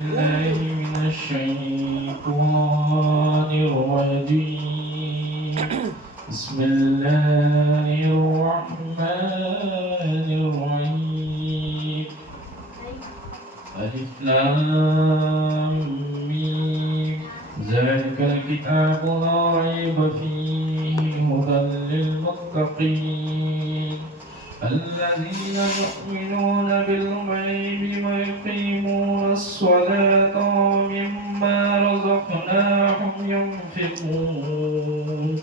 الله من الشيطان الرجيم بسم الله الرحمن الرحيم ألف لام ميم ذلك الكتاب لا ريب فيه هدى للمتقين الذين يؤمنون بالغيب ويقيمون الصلاة ومما رزقناهم ينفقون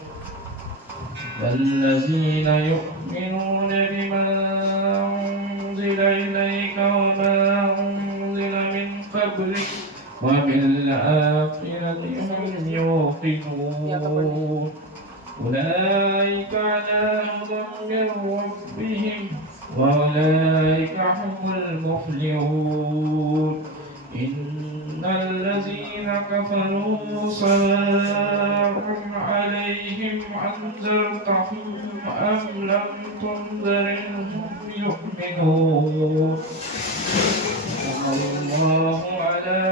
والذين يؤمنون بما أنزل إليك وما أنزل من قبلك وبالآخرة هم يوقنون أولئك على هدى من ربهم وأولئك هم المفلحون إن الذين كفروا سواء عليهم أنذرتهم أم لم تنذرهم يؤمنون الله على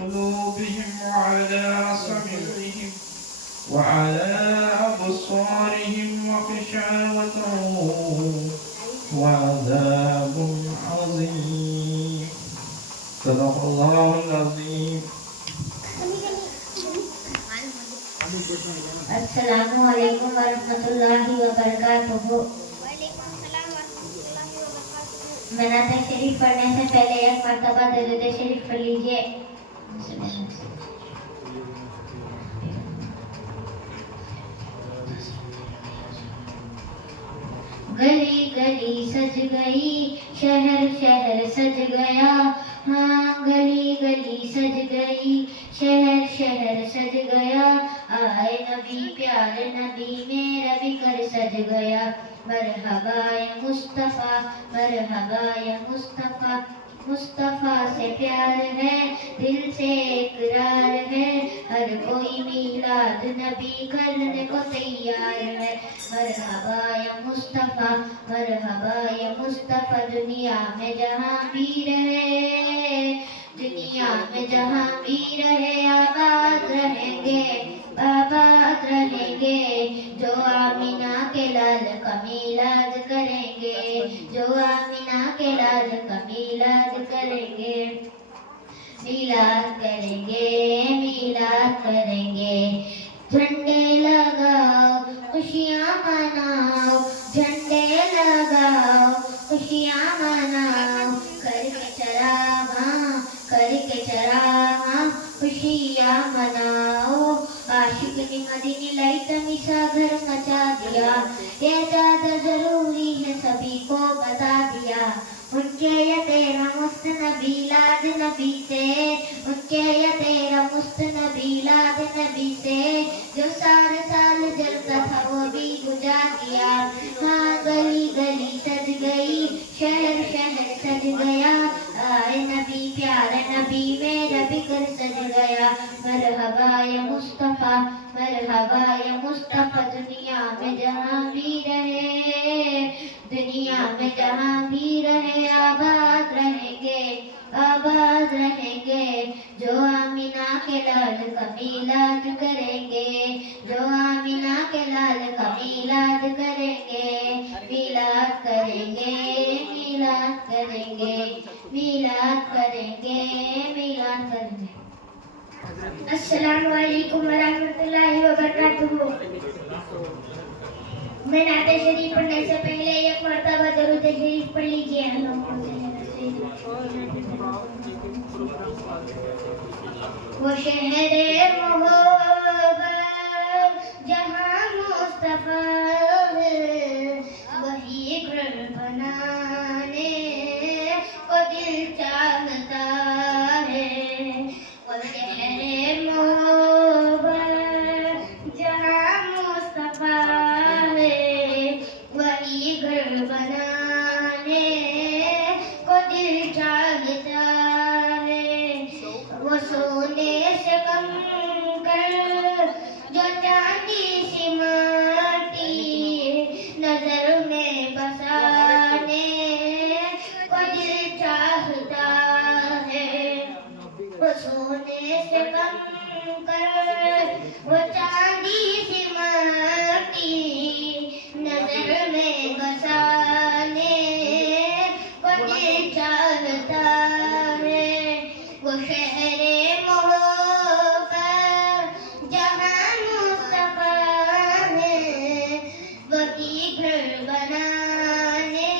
قلوبهم وعلى سمعهم وعلى أبصارهم غشاوة وعذاب عظيم صدق الله العظيم. السلام علیکم ورحمۃ اللہ وبرکاتہ. مناظر شریف پڑھنے سے پہلے ایک مرتبہ درود شریف پڑھ لیجیے. گلی گلی سج گئی شہر شہر سج گیا. ہاں گلی گلی سج گئی شہر شہر سج گیا. آئے نبی پیارے نبی میرا بھی گھر سج گیا. مرحبا یا مصطفیٰ مرحبا یا مصطفیٰ. مصطفیٰ سے پیار ہے دل سے اقرار ہے. ہر کوئی میلاد نبی کرنے کو تیار ہے. مرحبا یا مصطفیٰ مرحبا یا مصطفیٰ. دنیا میں جہاں بھی رہے دنیا میں جہاں بھی رہے آباد رہیں گے آباد رہیں گے. جو آمینہ کے لال کا میلاد کریں گے جو آمینہ کے لال کا میلاد کریں گے. میلاد کریں گے میلاد کریں گے. جھنڈے لگاؤ خوشیاں مناؤ جھنڈے لگاؤ خوشیاں مناؤ. کر کے چراغاں خوشیاں مناؤ. عاشق نے مدینے لائی تمیشہ گھر مچا دیا. یہ زیادہ ضروری ہے سبھی کو بتا دیا. ان کے یا تیرا مست نبی لاد نبی سے ان کے یا تیرا مست نبی لاد نبی سے. جو سارے سال جلتا تھا وہ بھی بجھا دیا. ہاں گلی گلی سج گئی شہر شہر سج گیا. آئے نبی پیارے نبی میرا بھی گھر سج گیا. مرحبا یا مصطفیٰ مرحبا یا مصطفیٰ. دنیا میں جہاں بھی رہے دنیا میں جہاں بھی رہے آباد رہیں گے آباد رہیں گے. جو آمینہ کے لال کا میلاد کریں گے جو آمینہ کے لال کا میلاد کریں گے. میلاد کریں گے میلاد کریں گے میلاد کریں گے میلاد کریں گے. السلام علیکم ورحمۃ اللہ وبرکاتہ. میں نعت شریف پڑھنے سے پہلے ایک مرتبہ درود شریف پڑھ لیجیے. وہ شہر محبت جہاں مصطفیٰ وہی گھر بنانے کو دل چاہتا ہے. وہ شہر محبت جہاں مصطفیٰ وہی گھر بنانے کو دل چاہتا ہے. وہ سونے سے کم وہ سونے سے کم کر وہ چاندی سی مٹی نظر میں بسانے کو دل چاہتا ہے وہ شہر محبت جہاں مصطفیٰ ہے وہی گھر بنانے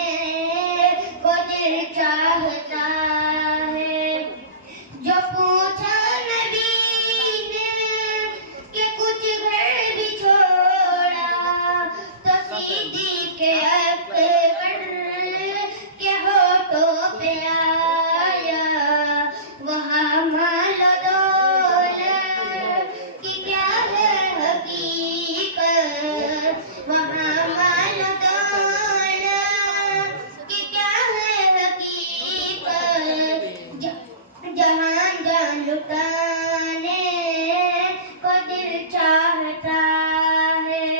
کو دل چاہتا ہے جو پوچھا نبی نے کہ کچھ گھر بھی چھوڑا تو صدیق اکبر کے ہوٹوں پہ آیا وہاں مال و دولت کی کیا ہے حقیقت وہاں مال و دولت کی کیا ہے حقیقت جہان جان لٹانے کو دل چاہتا ہے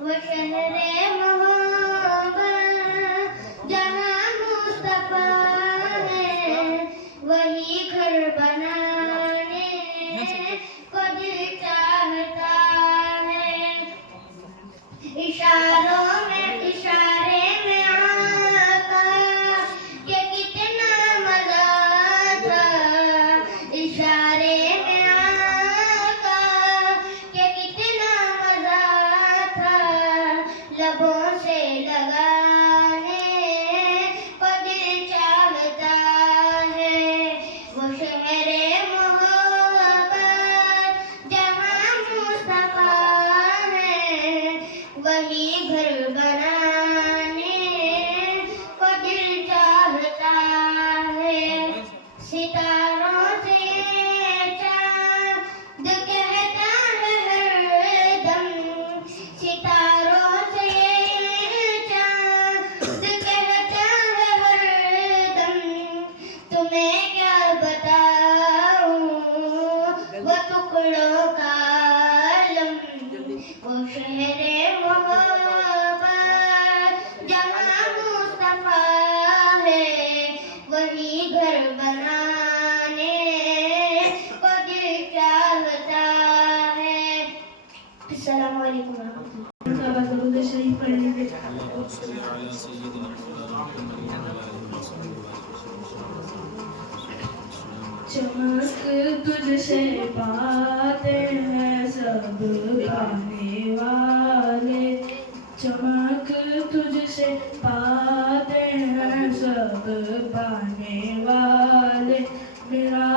وہ شہر محبت جہاں مصطفیٰ ہے وہی گھر بنانے کو دل چاہتا ہے اشارے میں آقا کہ کتنا مزہ تھا اشارے میں آقا کہ کتنا مزہ تھا لبوں سے لگانے کو دل چاہتا ہے وہ شہر محبت جہاں مصطفیٰ ہے وہی گھر بنانے کو دل چاہتا ہے ستاروں سے چاند کہتا ہے ہر دم ستاروں سے چاند کہتا ہے ہر دم تمہیں کیا بتاؤں وہ ٹکڑوں کا عالم وہ شہر محبت جہاں مصطفیٰ ہے وہی گھر بنانے کو دل چاہتا ہے السلام علیکم ورحمۃ اللہ درود شریف پڑھنے کے چمک تجھ سے پاتے ہیں سب پانے والے چمک تجھ سے پاتے ہیں سب پانے والے میرا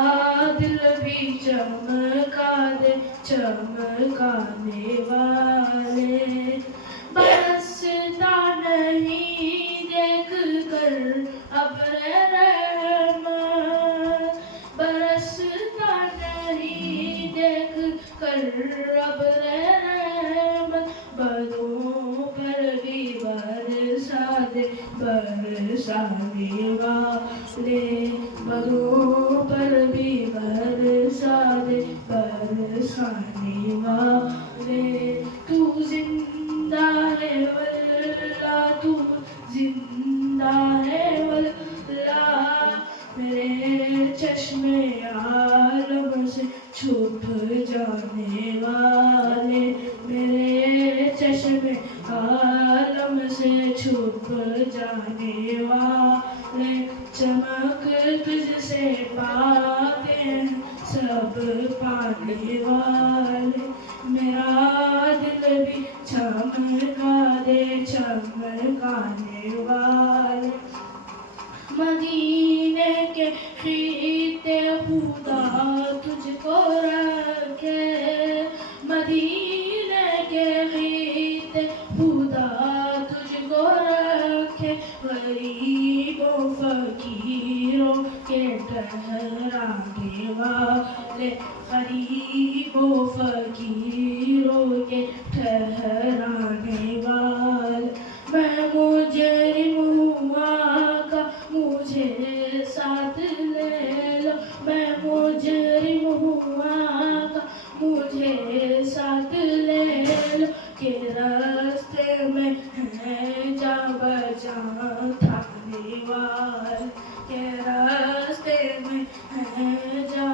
دل بھی چمکا دے چمکانے والے برستا نہیں دیکھ کر ابر رحمت برستا نہیں دیکھ کر ابر رحمت بدوں پر بھی برسا دے برسانے والے بدوں پر بھی برسا دے برسانے والے تو زندہ ہے واللہ تو زندہ ہے واللہ میرے چشم عالم سے چھپ جانے والے میرے چشم عالم سے چھپ جانے والے چمک تجھ سے پاتے ہیں سب پانے والے میرا دل بھی چمکا دے چمکانے والے مدینے کے خطے خدا تجھ کو رکھے مدینے کے خطے خدا تجھ کو رکھے غریبوں فقیروں کے ٹھہرانے والے غریبوں فقیروں کے ٹھہرانے والے میں مجرم ہوں آقا مجھے ساتھ لے لو میں مجرم ہوں آقا مجھے ساتھ لے لو کہ راستے میں ہے جا بجا تھانے والے کہ راستے میں ہے جا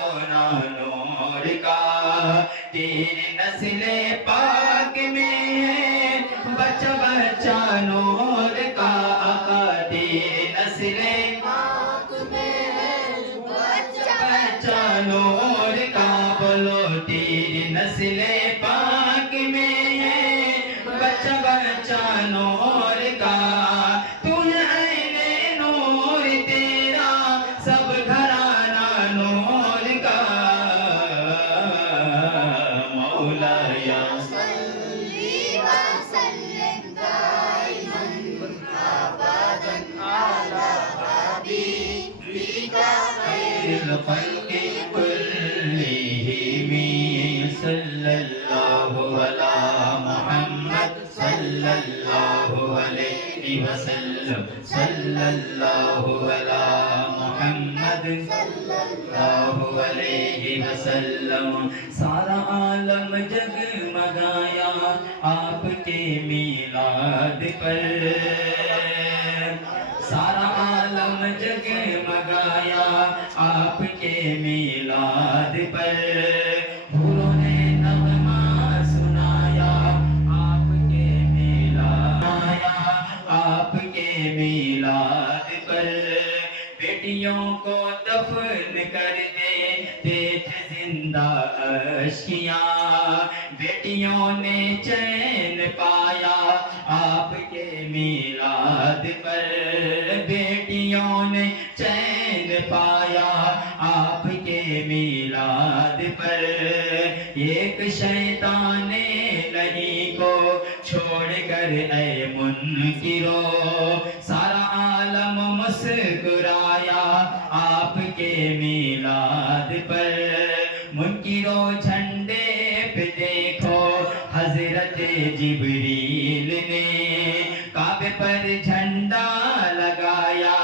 رونا نور کا تیری نسل پاک میں ہے بچہ بچہ نور کا آقا تیری نسل پاک میں ہے بچہ نور کا بولو تیری نسل پاک میں ہے بچہ بچہ نور کا تو ہے عین نور تیرا سب گھرانہ نور کا مولا یا صلی وسلم دائما ابدا على حبيبك خير الخلق كلهم صلى الله على محمد صلى الله عليه وسلم صلى الله على محمد صلى الله عليه وسلم سارا عالم جگمگایا آپ کے میلاد پر سارا عالم جگمگایا آپ کے میلاد پر پھولوں نے نغمہ سنایا آپ کے میلاد آیا آپ کے میلاد پر بیٹیوں کو دفن کر دیتے تھے زندہ اشکیاں بیٹیوں نے چین پایا آپ کے میلاد پر بیٹیوں نے چین پایا آپ کے میلاد پر ایک شیطان لہی کو چھوڑ کر اے منکرو سارا عالم مسکرایا آپ کے میلاد پر منکرو جھنڈے پہ دیکھو حضرت جبریل نے کعبے پر جھنڈا لگایا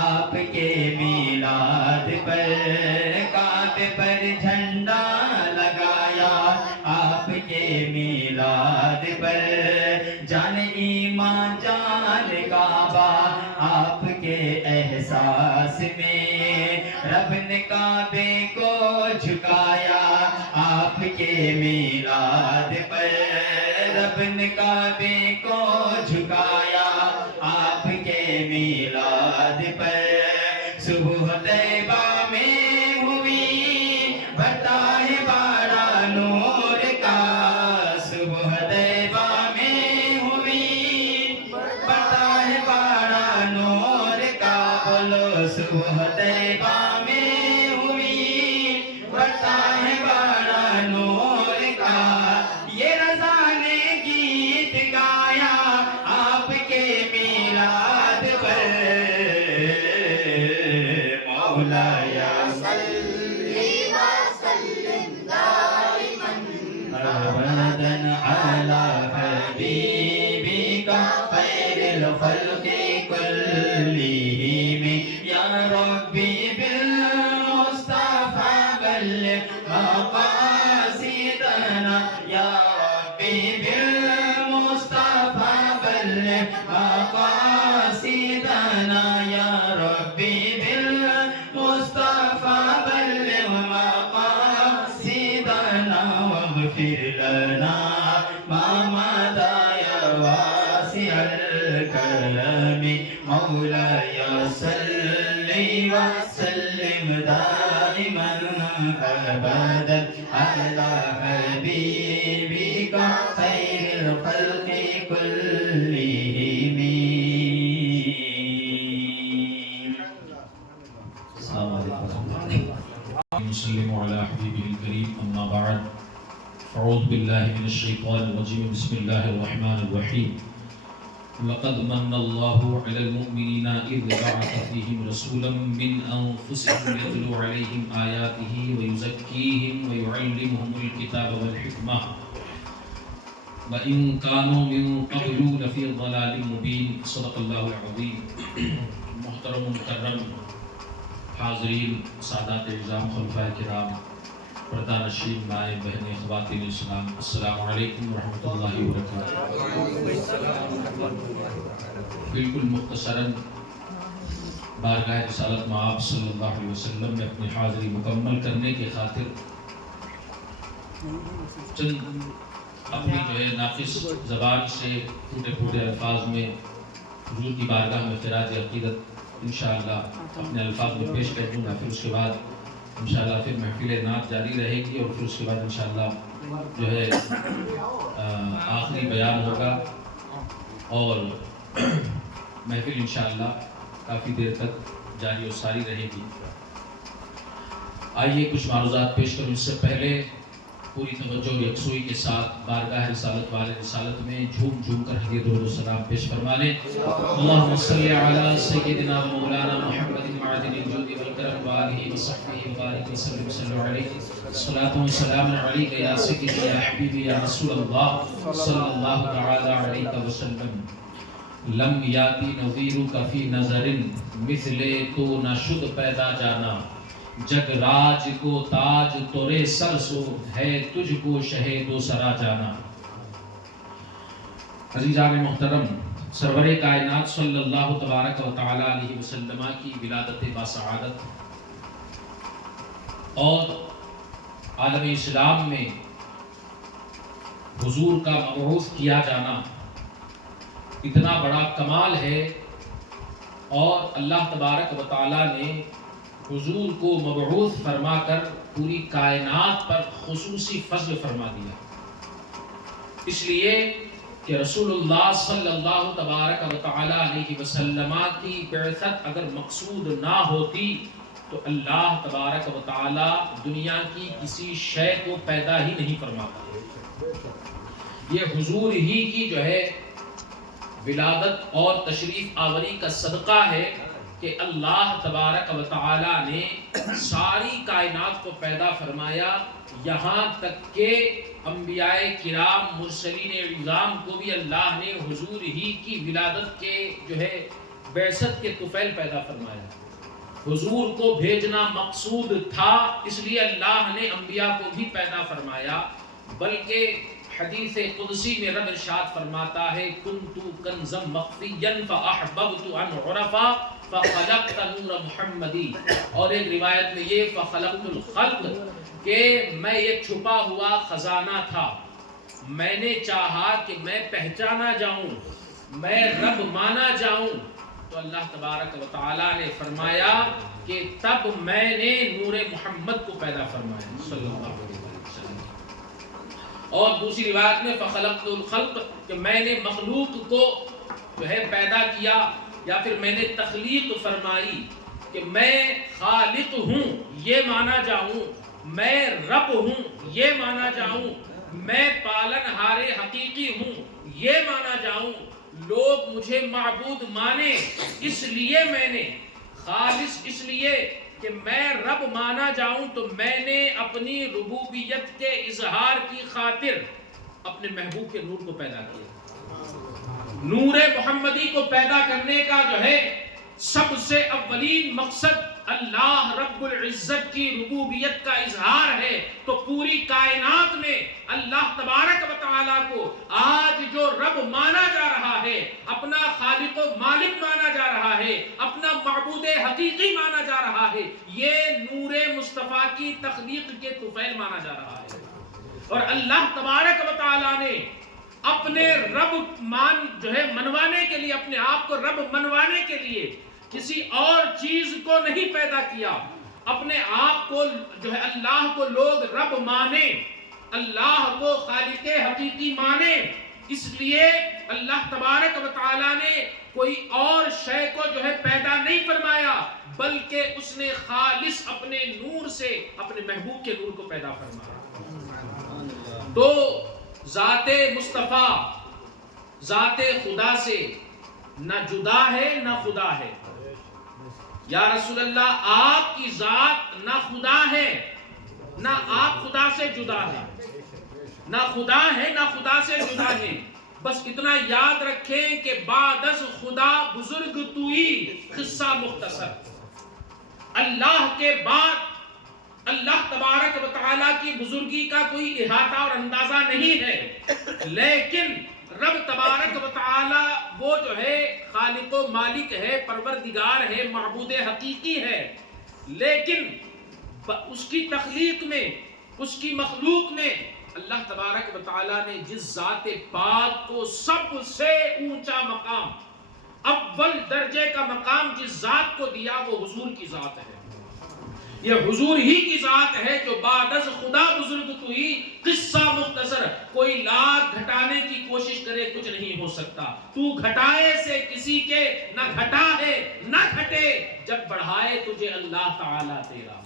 آپ کے میلاد پر کعبے پر جھنڈا لگایا آپ کے میلاد پر جان ایمان جان کعبہ آپ کے احساس میں رب نے کعبے کو جھکایا آپ کے میلاد پر رب نے کعبے کو جھکایا آپ کے میلاد پر صبح طیبہ میں ہوئی بتا ہے بارہ نور کا صبح طیبہ میں ہوئی بتا ہے بارہ نور کا بولو صبح طیبہ میں ہوئی بتا ہے بارہ نور کا یہ رضا نے گیت گایا آپ کے میلاد پر مولا یا صلی وسلم دائما ابدا على حبيبك خير الخلق كلهم يا ربي بالمصطفى بلغ مقاصدنا يا ربي بالمصطفى بلغ مقاصدنا يا ربي بالمصطفى بلغ مقاصدنا واغفر لنا ما مضى يا واسع الكرم مولاي صل وسلم دائما ابدا على حبيبك خير الخلق كلهم. السلام عليكم. نسلم على حبيبه الكريم أما بعد أعوذ بالله من الشيطان الرجيم بسم الله الرحمن الرحيم لقد من الله على المؤمنين إذ بعث فيهم رسولا من أنفسهم يتلو عليهم آياته ويزكيهم ويعلمهم الكتاب والحكمة وإن كانوا من قبل لفي ضلال مبين صدق الله العظيم. محترم مکرم حاضرین سادات اعظام خلفائے کرام پردہ نشین مائیں بہنیں خواتین اسلام السلام علیکم ورحمۃ اللہ وبرکاتہ. بالکل مختصراً بارگاہ رسالت مآب صلی اللہ علیہ وسلم میں اپنی حاضری مکمل کرنے کی خاطر چند اپنی جو ہے ناقص زبان سے ٹوٹے پھوٹے الفاظ میں حضور کی بارگاہ میں خراج عقیدت انشاءاللہ اپنے الفاظ میں پیش کر دوں گا. پھر اس کے بعد انشاءاللہ پھر محفل نعت جاری رہے گی اور پھر اس کے بعد انشاءاللہ جو ہے آخری بیان ہوگا اور محفل انشاءاللہ کافی دیر تک جاری و ساری رہے گی. آئیے کچھ معروضات پیش کروں. اس سے پہلے پوری توجہ اور یکسوئی کے ساتھ بارگاہ رسالت والے رسالت میں جھوم جھوم کر ہدیہ درود و سلام پیش فرما لیں. اللہم صلی علی سیدنا مولانا محمد معدن الجود والکرم وآلہ وصحبہ وبارک وسلم صلی علیہ الصلاۃ والسلام علیک یا سیدی یا حبیبی یا رسول اللہ صلی اللہ تعالی علیہ وسلم. لم یاتی نظیرک فی نظر مثل تو نہ شد پیدا جانا. جگ راج کو تاج تورے سر سو ہے تجھ کو شہید و سرا جانا. عزیزان محترم، سرور کائنات صلی اللہ تبارک و تعالی علیہ وسلم کی ولادت باسعادت اور عالم اسلام میں حضور کا مبعوث کیا جانا اتنا بڑا کمال ہے، اور اللہ تبارک و تعالی نے حضور کو مبعوث فرما کر پوری کائنات پر خصوصی فضل فرما دیا. اس لیے کہ رسول اللہ صلی اللہ تبارک و تعالی علیہ وسلم کی بعثت اگر مقصود نہ ہوتی تو اللہ تبارک و تعالی دنیا کی کسی شے کو پیدا ہی نہیں فرماتا. یہ حضور ہی کی جو ہے ولادت اور تشریف آوری کا صدقہ ہے کہ اللہ تبارک و تعالی نے ساری کائنات کو پیدا فرمایا، یہاں تک کہ انبیاء کرام مرسلین اعظام کو بھی اللہ نے حضور ہی کی ولادت کے جو ہے بعثت کے طفیل پیدا فرمایا. حضور کو بھیجنا مقصود تھا، اس لیے اللہ نے انبیاء کو بھی پیدا فرمایا. بلکہ حدیث قدسی میں رب ارشاد فرماتا ہے کنت کنزا مخفیا فاحببت ان عرفا فخلقت نور محمدی. اور ایک روایت میں یہ فخلقت الخلق کہ میں ایک چھپا ہوا خزانہ تھا، میں نے چاہا کہ میں پہچانا جاؤں، میں رب مانا جاؤں. تو اللہ تبارک و تعالی نے فرمایا کہ تب میں نے نور محمد کو پیدا فرمایا صلی اللہ علیہ وسلم. اور دوسری روایت میں فخلقت الخلق کہ میں نے مخلوق کو جو ہے پیدا کیا، یا پھر میں نے تخلیق فرمائی کہ میں خالق ہوں یہ مانا جاؤں، میں رب ہوں یہ مانا جاؤں، میں پالن ہار حقیقی ہوں یہ مانا جاؤں. لوگ مجھے معبود مانے، اس لیے میں نے خالص اس لیے کہ میں رب مانا جاؤں تو میں نے اپنی ربوبیت کے اظہار کی خاطر اپنے محبوب کے نور کو پیدا کیا. نور محمدی کو پیدا کرنے کا جو ہے سب سے اولین مقصد اللہ رب العزت کی ربوبیت کا اظہار ہے. تو پوری کائنات میں اللہ تبارک و تعالیٰ کو آج جو رب مانا جا رہا ہے، اپنا خالق و مالک مانا جا رہا ہے، اپنا معبود حقیقی مانا جا رہا ہے، یہ نور مصطفیٰ کی تخلیق کے طفیل مانا جا رہا ہے. اور اللہ تبارک و تعالیٰ نے اپنے رب منوانے کے لیے، اپنے آپ کو رب منوانے کے لیے کسی اور چیز کو نہیں پیدا کیا. اپنے آپ کو جو ہے اللہ کو لوگ رب مانے، اللہ کو خالق حقیقی مانے، اس لیے اللہ تبارک و تعالیٰ نے کوئی اور شے کو جو ہے پیدا نہیں فرمایا، بلکہ اس نے خالص اپنے نور سے اپنے محبوب کے نور کو پیدا فرمایا. تو ذات مصطفیٰ ذات خدا سے نہ جدا ہے نہ خدا ہے. یا رسول اللہ آپ کی ذات نہ خدا ہے نہ آپ خدا سے جدا ہے، نہ خدا ہے نہ خدا سے جدا ہے. بس اتنا یاد رکھیں کہ بعد از خدا بزرگ توئی قصہ مختصر. اللہ کے بعد اللہ تبارک و تعالیٰ کی بزرگی کا کوئی احاطہ اور اندازہ نہیں ہے، لیکن رب تبارک و تعالیٰ وہ جو ہے خالق و مالک ہے، پروردگار ہے، معبود حقیقی ہے، لیکن اس کی تخلیق میں، اس کی مخلوق میں اللہ تبارک و تعالیٰ نے جس ذات پاک کو سب سے اونچا مقام، اول درجے کا مقام جس ذات کو دیا وہ حضور کی ذات ہے۔ یہ حضور ہی کی ذات ہے جو بعد از خدا بزرگ تو ہی قصہ مختصر، کوئی لاکھ گھٹانے کی کوشش کرے کچھ نہیں ہو سکتا، تو گھٹائے سے کسی کے نہ گھٹا ہے نہ گھٹے، جب بڑھائے تجھے اللہ تعالیٰ تیرا۔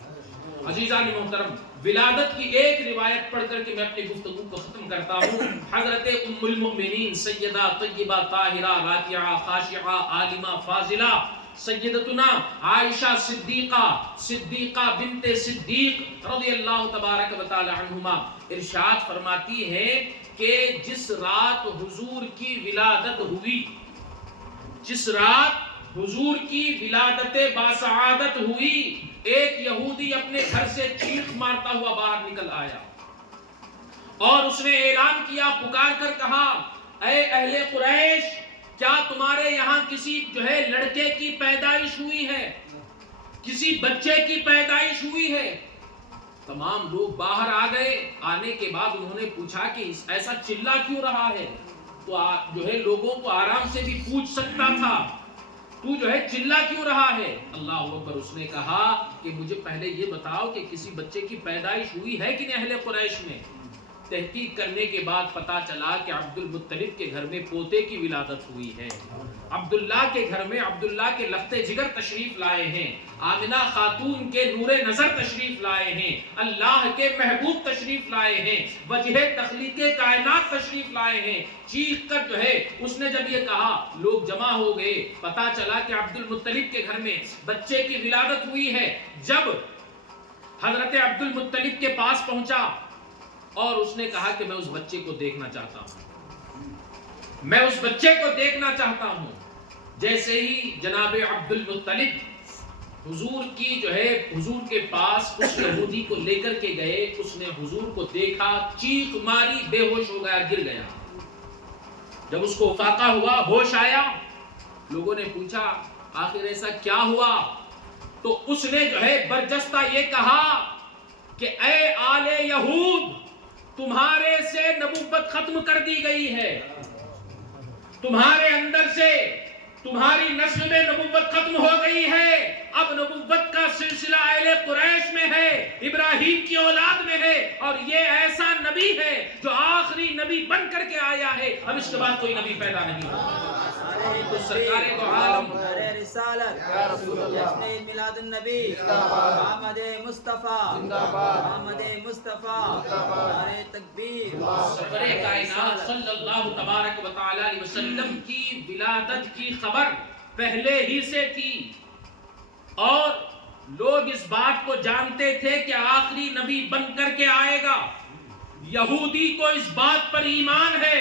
عزیزان محترم، ولادت کی ایک روایت پڑھ کر کے میں اپنی گفتگو کو ختم کرتا ہوں۔ حضرت ام المؤمنین سیدہ طیبہ طاہرہ راکعہ خاشعہ عالمہ فاضلہ سیدتنا عائشہ صدیقہ بنت صدیق رضی اللہ تبارک و تعالی عنہما ارشاد فرماتی ہیں کہ جس رات حضور کی ولادت ہوئی، جس رات حضور کی ولادت باسعادت ہوئی، ایک یہودی اپنے گھر سے چیخ مارتا ہوا باہر نکل آیا اور اس نے اعلان کیا، پکار کر کہا، اے اہل قریش، کیا تمہارے یہاں کسی جو ہے لڑکے کی پیدائش ہوئی ہے، کسی بچے کی پیدائش ہوئی ہے؟ تمام لوگ باہر آ گئے۔ آنے کے بعد انہوں نے پوچھا کہ ایسا چلا کیوں رہا ہے؟ تو جو ہے لوگوں کو آرام سے بھی پوچھ سکتا تھا، تو جو ہے چلا کیوں رہا ہے؟ اللہ اکبر، اس نے کہا کہ مجھے پہلے یہ بتاؤ کہ کسی بچے کی پیدائش ہوئی ہے کہ نہیں اہل قریش میں؟ تحقیق کرنے کے بعد پتا چلا کہ عبد المطلب کے گھر میں پوتے کی ولادت ہوئی ہے، عبداللہ کے گھر میں عبداللہ کے لخت جگر تشریف لائے ہیں، آمنہ خاتون کے نور نظر تشریف لائے ہیں، اللہ کے محبوب تشریف لائے ہیں، وجہ تخلیق کائنات تشریف لائے ہیں۔ چیخ کر جو ہے اس نے جب یہ کہا، لوگ جمع ہو گئے، پتا چلا کہ عبد المطلب کے گھر میں بچے کی ولادت ہوئی ہے۔ جب حضرت عبد المطلب کے پاس پہنچا اور اس نے کہا کہ میں اس بچے کو دیکھنا چاہتا ہوں، میں اس بچے کو دیکھنا چاہتا ہوں، جیسے ہی جناب عبد المطلب حضور کی جو ہے حضور کے پاس اس یہودی کو لے کر کے گئے، اس نے حضور کو دیکھا، چیخ ماری، بے ہوش ہو گیا، گر گیا۔ جب اس کو افاقہ ہوا، ہوش آیا، لوگوں نے پوچھا آخر ایسا کیا ہوا؟ تو اس نے جو ہے برجستہ یہ کہا کہ اے آل یہود، تمہارے سے نبوت ختم کر دی گئی ہے، تمہارے اندر سے تمہاری نسل میں نبوت ختم ہو گئی ہے، اب نبوت کا سلسلہ اہل قریش میں ہے، ابراہیم کی اولاد میں ہے، اور یہ ایسا نبی ہے جو آخری نبی بن کر کے آیا ہے، اب اس کے بعد کوئی نبی پیدا نہیں ہوگا۔ تو سرکار دو عالم رسالت جشن عید میلاد النبی محمد مصطفیٰ، محمد مصطفیٰ، نعرہ تکبیر۔ سرور کائنات صلی اللہ تبارک و تعالی علیہ وسلم کی ولادت کی خبر پہلے ہی سے تھی، اور لوگ اس بات کو جانتے تھے کہ آخری نبی بن کر کے آئے گا۔ یہودی کو اس بات پر ایمان ہے،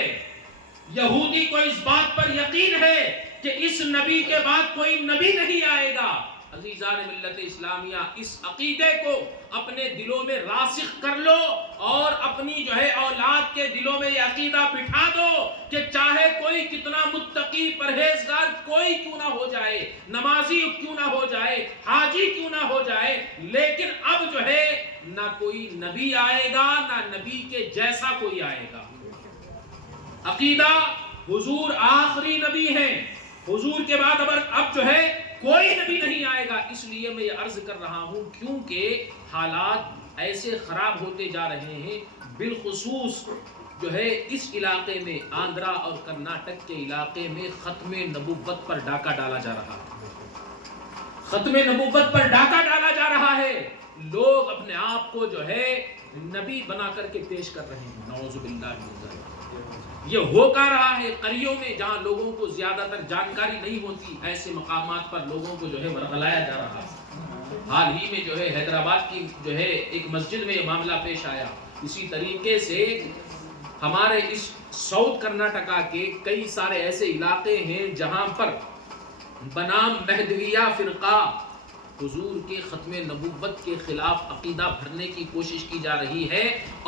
یہودی کو اس بات پر یقین ہے کہ اس نبی کے بعد کوئی نبی نہیں آئے گا۔ عزیزان ملت اسلامیہ، اس عقیدے کو اپنے دلوں میں راسخ کر لو اور اپنی جو ہے اولاد کے دلوں میں یہ عقیدہ بٹھا دو کہ چاہے کوئی کتنا متقی پرہیزگار کوئی کیوں نہ ہو جائے، نمازی کیوں نہ ہو جائے، حاجی کیوں نہ ہو جائے، لیکن اب جو ہے نہ کوئی نبی آئے گا نہ نبی کے جیسا کوئی آئے گا۔ عقیدہ حضور آخری نبی ہیں، حضور کے بعد اب جو ہے کوئی نبی نہیں آئے گا۔ اس لیے میں یہ عرض کر رہا ہوں کیونکہ حالات ایسے خراب ہوتے جا رہے ہیں، بالخصوص جو ہے اس علاقے میں آندھرا اور کرناٹک کے علاقے میں ختم نبوت پر ڈاکہ ڈالا جا رہا ہے، ختم نبوت پر ڈاکہ ڈالا جا رہا ہے، لوگ اپنے آپ کو جو ہے نبی بنا کر کے پیش کر رہے ہیں، نعوذ باللہ من ذلک۔ یہ ہو کا رہا ہے قریوں میں جہاں لوگوں کو زیادہ تر جانکاری نہیں ہوتی، ایسے مقامات پر لوگوں کو جو ہے ورغلایا جا رہا ہے۔ حال ہی میں جو ہے حیدرآباد کی جو ہے ایک مسجد میں یہ معاملہ پیش آیا۔ اسی طریقے سے ہمارے اس ساؤتھ کرناٹکا کے کئی سارے ایسے علاقے ہیں جہاں پر بنام مہدویہ فرقہ حضور کے ختم نبوت کے خلاف عقیدہ بھرنے کی کوشش کی جا رہی ہے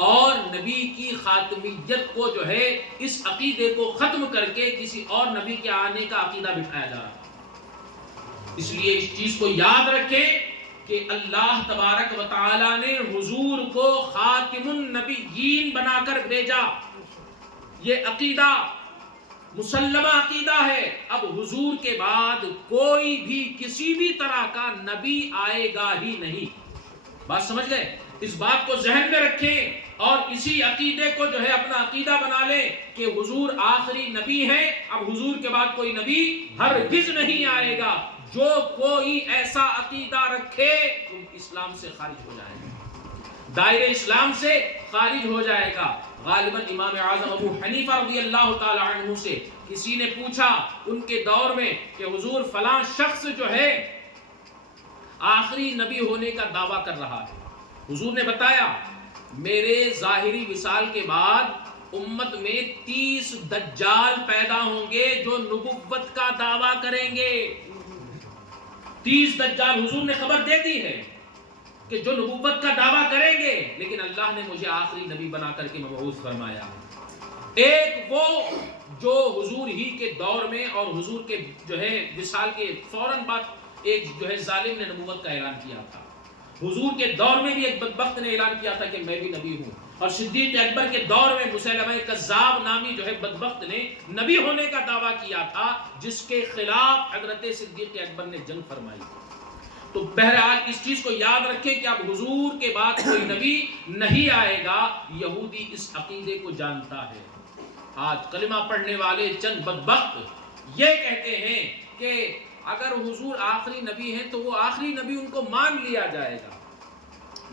اور نبی کی خاتمیت کو جو ہے اس عقیدے کو ختم کر کے کسی اور نبی کے آنے کا عقیدہ بٹھایا جا رہا ہے۔ اس لیے اس چیز کو یاد رکھیں کہ اللہ تبارک و تعالی نے حضور کو خاتم النبیین بنا کر بھیجا۔ یہ عقیدہ مسلمہ عقیدہ ہے، اب حضور کے بعد کوئی بھی کسی بھی طرح کا نبی آئے گا ہی نہیں۔ بات سمجھ گئے؟ اس بات کو ذہن میں رکھیں اور اسی عقیدے کو جو ہے اپنا عقیدہ بنا لیں کہ حضور آخری نبی ہے، اب حضور کے بعد کوئی نبی ہرگز نہیں آئے گا۔ جو کوئی ایسا عقیدہ رکھے تو اسلام سے خارج ہو جائے گا، دائرے اسلام سے خارج ہو جائے گا۔ غالباً امام اعظم ابو حنیفہ رضی اللہ تعالی عنہ سے کسی نے پوچھا ان کے دور میں کہ حضور فلاں شخص جو ہے آخری نبی ہونے کا دعویٰ کر رہا ہے۔ حضور نے بتایا میرے ظاہری وصال کے بعد امت میں 30 دجال پیدا ہوں گے جو نبوت کا دعویٰ کریں گے۔ 30 دجال حضور نے خبر دے دی ہے کہ جو نبوت کا دعویٰ کریں گے، لیکن اللہ نے مجھے آخری نبی بنا کر کے مبعوث فرمایا۔ ایک وہ جو حضور ہی کے دور میں اور حضور کے جو ہے وصال کے فوراً بعد ایک جو ہے ظالم نے نبوت کا اعلان کیا تھا۔ حضور کے دور میں بھی ایک بدبخت نے اعلان کیا تھا کہ میں بھی نبی ہوں، اور صدیق اکبر کے دور میں مسیلمہ کذاب نامی جو ہے بدبخت نے نبی ہونے کا دعویٰ کیا تھا، جس کے خلاف حضرت صدیق اکبر نے جنگ فرمائی۔ تو بہرحال اس چیز کو یاد رکھیں کہ اب حضور کے بعد کوئی نبی نہیں آئے گا۔ یہودی اس عقیدے کو جانتا ہے۔ آج کلمہ پڑھنے والے چند بدبخت یہ کہتے ہیں کہ اگر حضور آخری نبی ہیں تو وہ آخری نبی ان کو مان لیا جائے گا،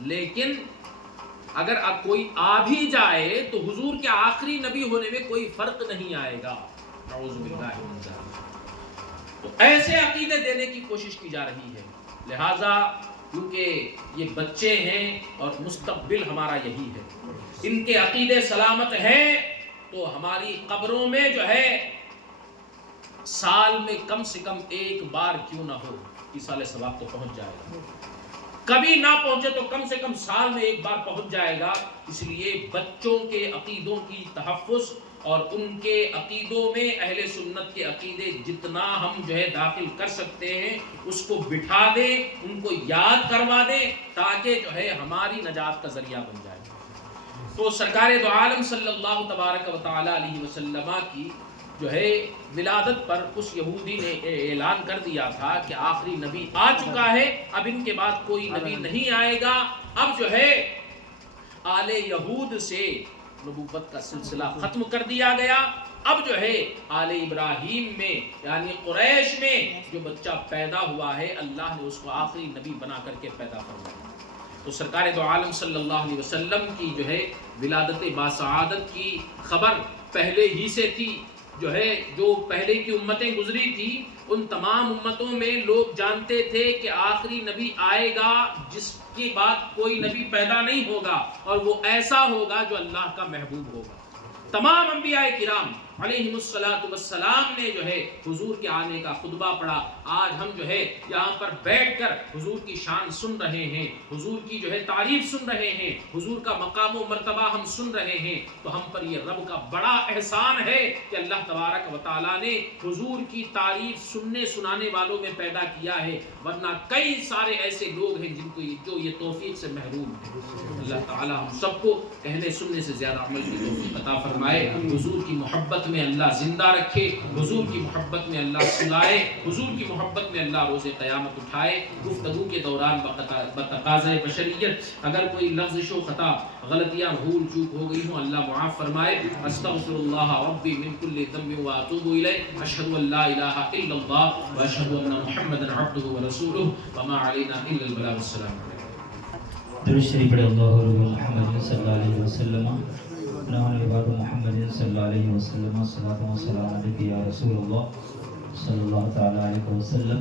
لیکن اگر کوئی آ بھی جائے تو حضور کے آخری نبی ہونے میں کوئی فرق نہیں آئے گا۔ نعوذ باللہ من ذالک۔ تو ایسے عقیدے دینے کی کوشش کی جا رہی ہے۔ لہٰذا کیونکہ یہ بچے ہیں اور مستقبل ہمارا یہی ہے، ان کے عقیدے سلامت ہیں تو ہماری قبروں میں جو ہے سال میں کم سے کم ایک بار کیوں نہ ہو ایصال ثواب تو پہنچ جائے گا، کبھی نہ پہنچے تو کم سے کم سال میں ایک بار پہنچ جائے گا۔ اس لیے بچوں کے عقیدوں کی تحفظ اور ان کے عقیدوں میں اہل سنت کے عقیدے جتنا ہم جو ہے داخل کر سکتے ہیں اس کو بٹھا دیں، ان کو یاد کروا دیں تاکہ جو ہے ہماری نجات کا ذریعہ بن جائے۔ تو سرکار دو عالم صلی اللہ تبارک و تعالی علیہ وسلم کی جو ہے ولادت پر اس یہودی نے اعلان کر دیا تھا کہ آخری نبی آ چکا ہے، اب ان کے بعد کوئی نبی نہیں آئے گا۔ اب جو ہے آل یہود سے نبوت کا سلسلہ ختم کر دیا گیا۔ اب جو ہے آل ابراہیم میں یعنی قریش میں جو بچہ پیدا ہوا ہے اللہ نے اس کو آخری نبی بنا کر کے پیدا فرمایا۔ تو سرکار دو عالم صلی اللہ علیہ وسلم کی جو ہے ولادت باسعادت کی خبر پہلے ہی سے تھی۔ جو ہے جو پہلے کی امتیں گزری تھی ان تمام امتوں میں لوگ جانتے تھے کہ آخری نبی آئے گا جس کے بعد کوئی نبی پیدا نہیں ہوگا، اور وہ ایسا ہوگا جو اللہ کا محبوب ہوگا۔ تمام انبیاء کرام علیہم السلام نے جو ہے حضور کے آنے کا خطبہ پڑھا۔ آج ہم جو ہے یہاں پر بیٹھ کر حضور کی شان سن رہے ہیں، حضور کی جو ہے تعریف سن رہے ہیں، حضور کا مقام و مرتبہ ہم سن رہے ہیں، تو ہم پر یہ رب کا بڑا احسان ہے کہ اللہ تبارک و تعالیٰ نے حضور کی تعریف سننے سنانے والوں میں پیدا کیا ہے، ورنہ کئی سارے ایسے لوگ ہیں جن کو جو یہ توفیق سے محروم ہیں۔ اللہ تعالیٰ ہم سب کو کہنے سننے سے زیادہ عمل کی توفیق عطا فرمائے، حضور کی محبت میں اللہ زندہ رکھے، حضور کی محبت میں اللہ سلائے، حضور کی محبت میں اللہ روز قیامت اٹھائے۔ گفتگو کے دوران بتقاضۂ بشریت اگر کوئی لفظ و خطا غلطیاں بھول چوک ہو گئی ہوں اللہ معاف فرمائے۔ استغفر اللہ ربی من کل ذنب واتوب الیہ، اشہد ان لا الہ الا اللہ واشہد ان محمدا عبدہ ورسولہ وما علینا الا البلاغ۔ السلام علیکم۔ درود شریف پڑھے اللہ محمد صلی اللہ علیہ وسلم، نحن عباد محمد صلی اللہ علیہ وسلم، صلاۃ و سلام علیک یا رسول اللہ صلی اللہ تعالی علیہ وسلم۔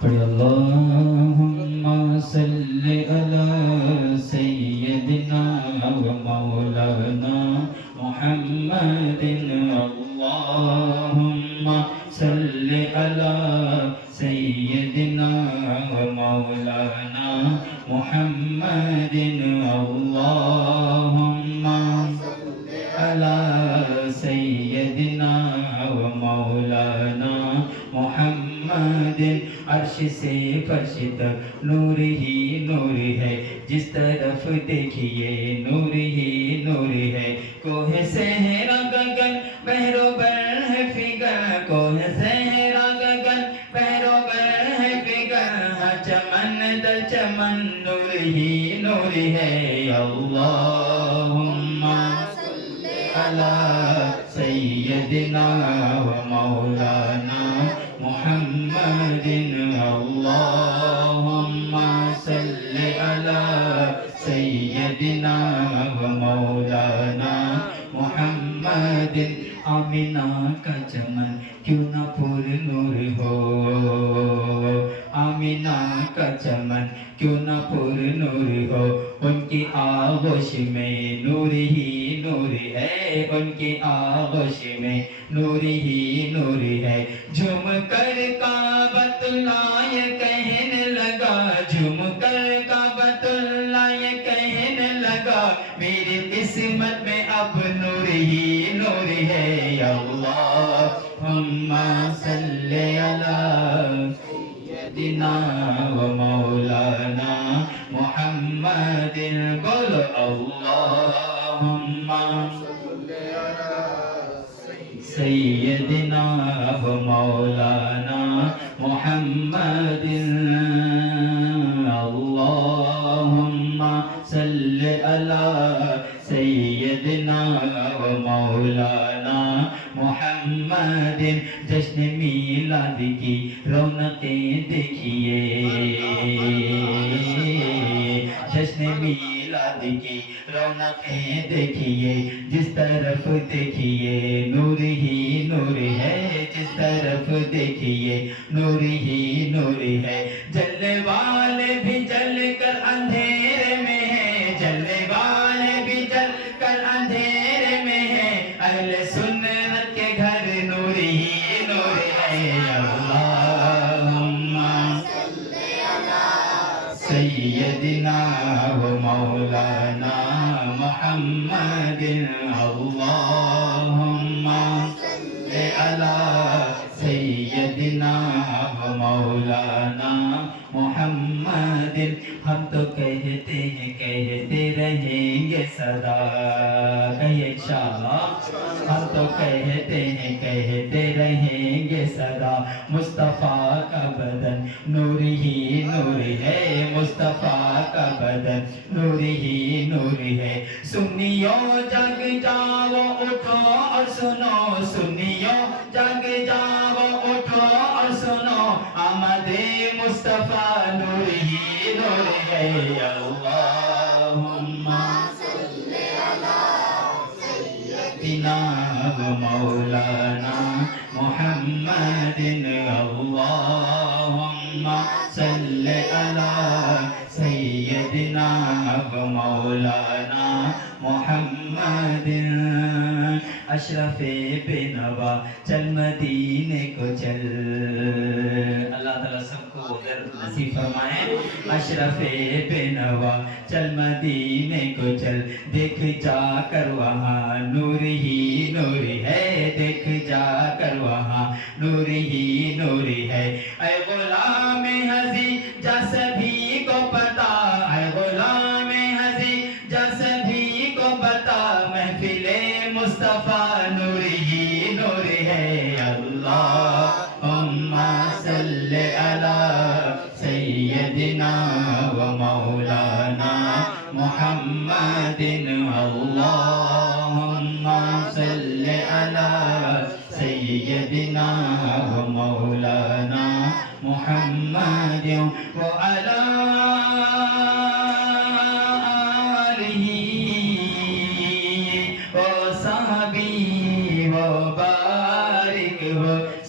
پڑھے اللہم صلی علی سیدنا و مولانا محمد صل على سيدنا ومولانا محمد اللهم على سيدنا ومولانا محمد عرش سے فرش تک نور ہی نور ہے جس طرف دیکھیے نور ہی نور ہے کوہ صحرا گگن بحر و بر ہے فکر کوہ صحرا گگن بحر و بر ہے فکر ہر چمن در چمن نور ہی نور ہے اللہم علی سیدنا و مولانا محمد اللہم صل علی سیدنا و مولانا محمد آمینہ کا چمن کیوں نہ پر نور ہو آمینہ کا چمن کیوں نہ پر نور ہو ان کی آغوش میں نور ہی نور ہے ان کی آغوش میں نور ہی نور ہے جھوم کر کعبۃ اللہ یہ کہنے لگا جھوم کر کعبۃ اللہ یہ کہنے لگا میری قسمت میں اب نور ہی نور ہے یا اللہم صلی علی سیدنا و مولانا محمد بولو اللہم سیدنا و مولانا محمد اللہم صلی علی سیدنا و مولانا محمد جشن میلاد کی رونقیں دیکھیے جشن میلاد کی رونقیں دیکھیے جس طرف دیکھیے نور ہی نور ہے جس طرف دیکھیے نور ہی نور ہے جلنے والے بھی جل کر اندھیرے میں ہیں جلنے والے بھی جل کر اندھیرے میں ہیں اہل سنت کے گھر نور ہی نور ہے اللہم سیدنا و مولانا محمد اللہم صلی علی سیدنا و مولانا محمد ہم تو کہتے رہیں گے صدا کہیے انشاءاللہ ہم تو کہتے رہیں گے صدا مصطفیٰ کا بدن نور ہی نور ہے مصطفیٰ کا بدن نور ہی نور ہے سنیوں جگ جاؤ اٹھو اور سنو سنیوں جگ جاؤ اٹھو اور سنو آمد مصطفیٰ نور ہی نور ہے اللہم صلی علی سیدنا و مولانا محمد اللہم صلی علی سیدنا و مولانا محمد اشرف بے نوا چل مدینے کو چل اللہ تعالیٰ سب کو ادھر نصیب فرمائے اشرف بے نوا چل مدینے کو چل دیکھ جا کر وہاں نور ہی نور ہے دیکھ جا کر وہاں نور ہی نور ہے اے غلام ہنسی جا سبھی کو پتا اے غلام ہنسی جا سبھی کو بتا محفل مصطفیٰ نور ہی نور ہے اللہم صلی علی سیدنا و مولانا محمد اللہم صلی علی سیدنا و مولانا محمد وعلی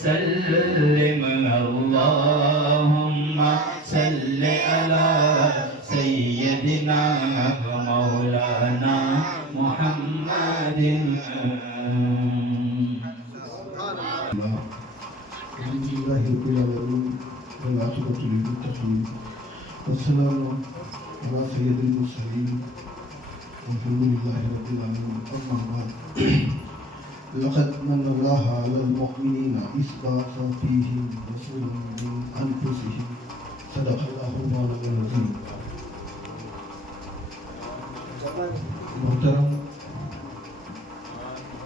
وسلم اللہم صلی علی سیدنا و مولانا محمد الحمد لله رب العالمين والعاقبة للمتقين والسلام على سيد المرسلين والحمد لله رب العالمين. أما بعد لقد من الله على المؤمنين إذ بعث فيهم رسولا من أنفسهم صدق الله مولانا العظيم. محترم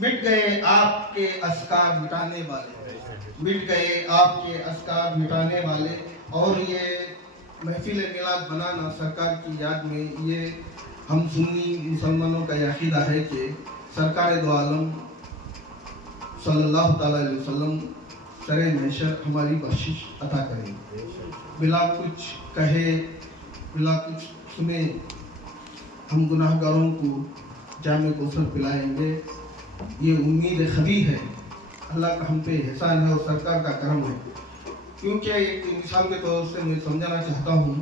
مٹ گئے آپ کے اذکار مٹانے والے، مٹ گئے آپ کے اذکار مٹانے والے۔ اور یہ محفل میلاد بنانا سرکار کی یاد میں، یہ ہم سنی مسلمانوں کا یہ عقیدہ ہے کہ سرکار دو عالم صلی اللہ تعالیٰ علیہ وسلم سر محشر ہماری بخشش عطا کریں، بلا کچھ کہے بلا کچھ سنے ہم گناہ گاروں کو جام کوثر پلائیں گے۔ یہ امید خبی ہے، اللہ کا ہم پہ احسان ہے اور سرکار کا کرم ہے۔ کیونکہ ایک مثال کے طور سے میں سمجھانا چاہتا ہوں،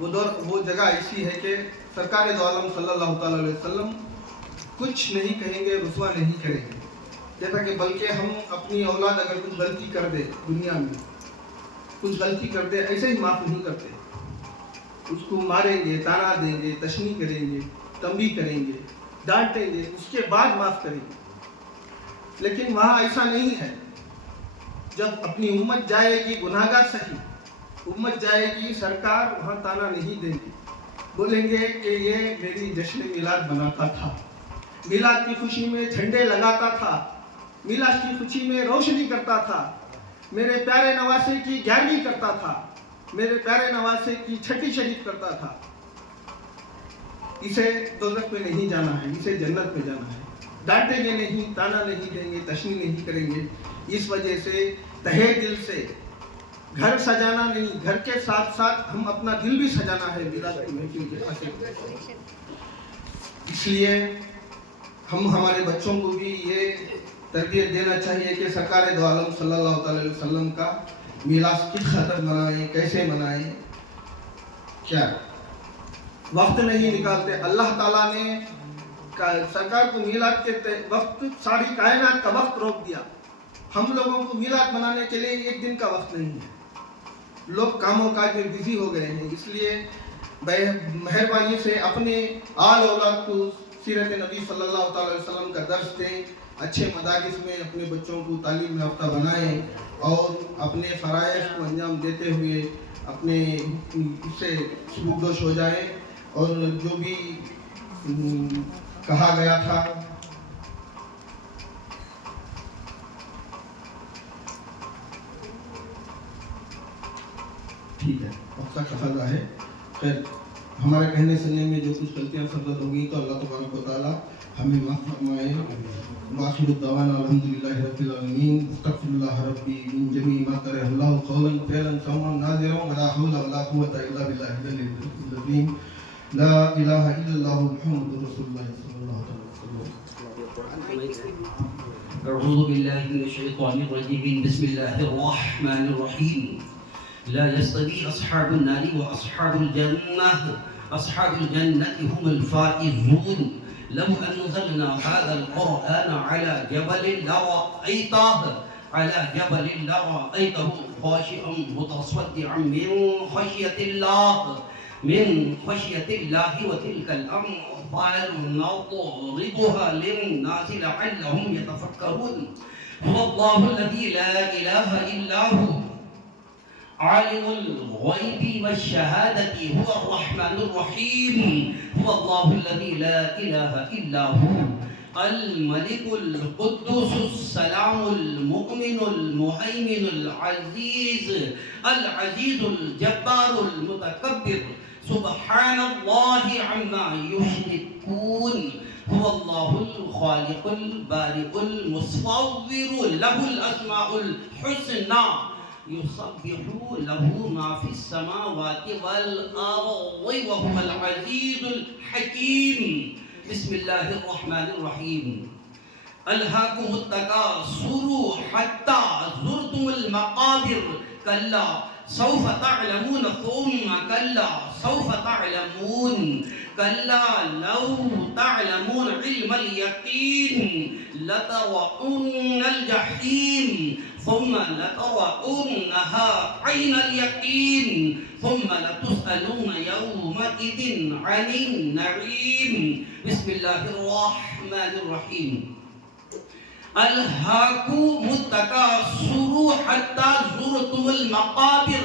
وہ جگہ ایسی ہے کہ سرکار دو عالم صلی اللہ تعالیٰ علیہ وسلم کچھ نہیں کہیں گے، رسوا نہیں کریں گے، جیسا کہ بلکہ ہم اپنی اولاد اگر کچھ غلطی کر دے، دنیا میں کچھ غلطی کر دے، ایسے ہی معاف نہیں کرتے، اس کو ماریں گے، تانا دیں گے، تشنیع کریں گے، تنبیہ کریں گے، ڈانٹیں گے، اس کے بعد معاف کریں گے۔ لیکن وہاں ایسا نہیں ہے، جب اپنی امت جائے گی، گناہ گار صحیح امت جائے گی، سرکار وہاں تانا نہیں دیں گے، بولیں گے کہ یہ میری جشن میلاد مناتا تھا، میلاد کی خوشی میں جھنڈے لگاتا تھا، میلاد کی خوشی میں روشنی کرتا تھا، میرے پیارے نواسے کی 11ویں کرتا تھا، میرے پیارے نواسے کی 6ٹی شریف کرتا تھا۔ اسے دوزخ میں نہیں جانا ہے، اسے جنت میں جانا ہے۔ ڈانٹیں گے نہیں، تانا نہیں دیں گے، تشنیع نہیں کریں گے۔ اس وجہ سے تہے دل سے گھر سجانا نہیں، گھر کے ساتھ ساتھ ہم اپنا دل بھی سجانا ہے میلاد کی محفل کے خاطر۔ اس لیے ہم ہمارے بچوں کو بھی یہ تربیت دینا چاہیے کہ سرکار دو عالم صلی اللہ تعالی علیہ وسلم کا میلاد کس خاطر منائیں، کیسے منائیں، کیا وقت نہیں نکالتے۔ اللہ تعالیٰ نے سرکار کو میلاد کے وقت ساری کائنات کا وقت روک دیا۔ ہم لوگوں کو میلاد منانے کے لیے ایک دن کا وقت نہیں ہے، لوگ کاموں کاج میں بزی ہو گئے ہیں۔ اس لیے مہربانی سے اپنے آل اولاد کو سیرت نبی صلی اللہ تعالی علیہ وسلم کا درس دیں، اچھے مدارس میں اپنے بچوں کو تعلیم یافتہ بنائیں اور اپنے فرائض کو انجام دیتے ہوئے اپنے اس سے سبکدوش ہو جائیں۔ اور جو بھی کہا گیا تھا ٹھیک ہے، وقت کا تقاضا ہے۔ خیر، ہمارے کہنے سننے میں جو کچھ غلطیاں سرزد ہو گئی تو اللہ تبارک و تعالیٰ ہمیں معاف فرمائے۔ وآخر الدعوانا الحمدللہ رب العالمین، استغفر اللہ ربی من جمیع ما کرہ اللہ قولا فعلا سمعا ناظرا ولا حول ولا قوة الا باللہ العلی العظیم۔ لا الہ الا اللہ محمد رسول اللہ صلی اللہ علیہ وسلم۔ أعوذ بالله من الشيطان الرجيم بسم الله الرحمن الرحيم لا يستوي أصحاب النار وأصحاب الجنة أصحاب الجنة هم الفائزون لو أنزلنا هذا القرآن على جبل لرأيته خاشعا متصدعا من خشية الله وتلك الأمثال نضربها للناس لعلهم يتفكرون هو الله الذي لا إله إلا هو عالم الغيب والشهادة هو الرحمن الرحيم هو الله الذي لا إله إلا هو الملك القدوس السلام المؤمن المهيمن العزيز الجبار المتكبر سبحان الله عما يشركون هو الله الخالق البارئ المصور له الأسماء الحسنى يسبح له ما في السماوات والأرض وهو العزيز الحكيم بسم الله الرحمن الرحيم ألهاكم التكاثر حتى زرتم المقابر كلا سوف تعلمون ثم كلا سوف تعلمون كلا لو تعلمون علم اليقين لترون الجحيم ثم لترونها عين اليقين ثم لتسألون يومئذ عن النعيم بسم الله الرحمن الرحيم ألهاكم التكاثر حتى زرتم المقابر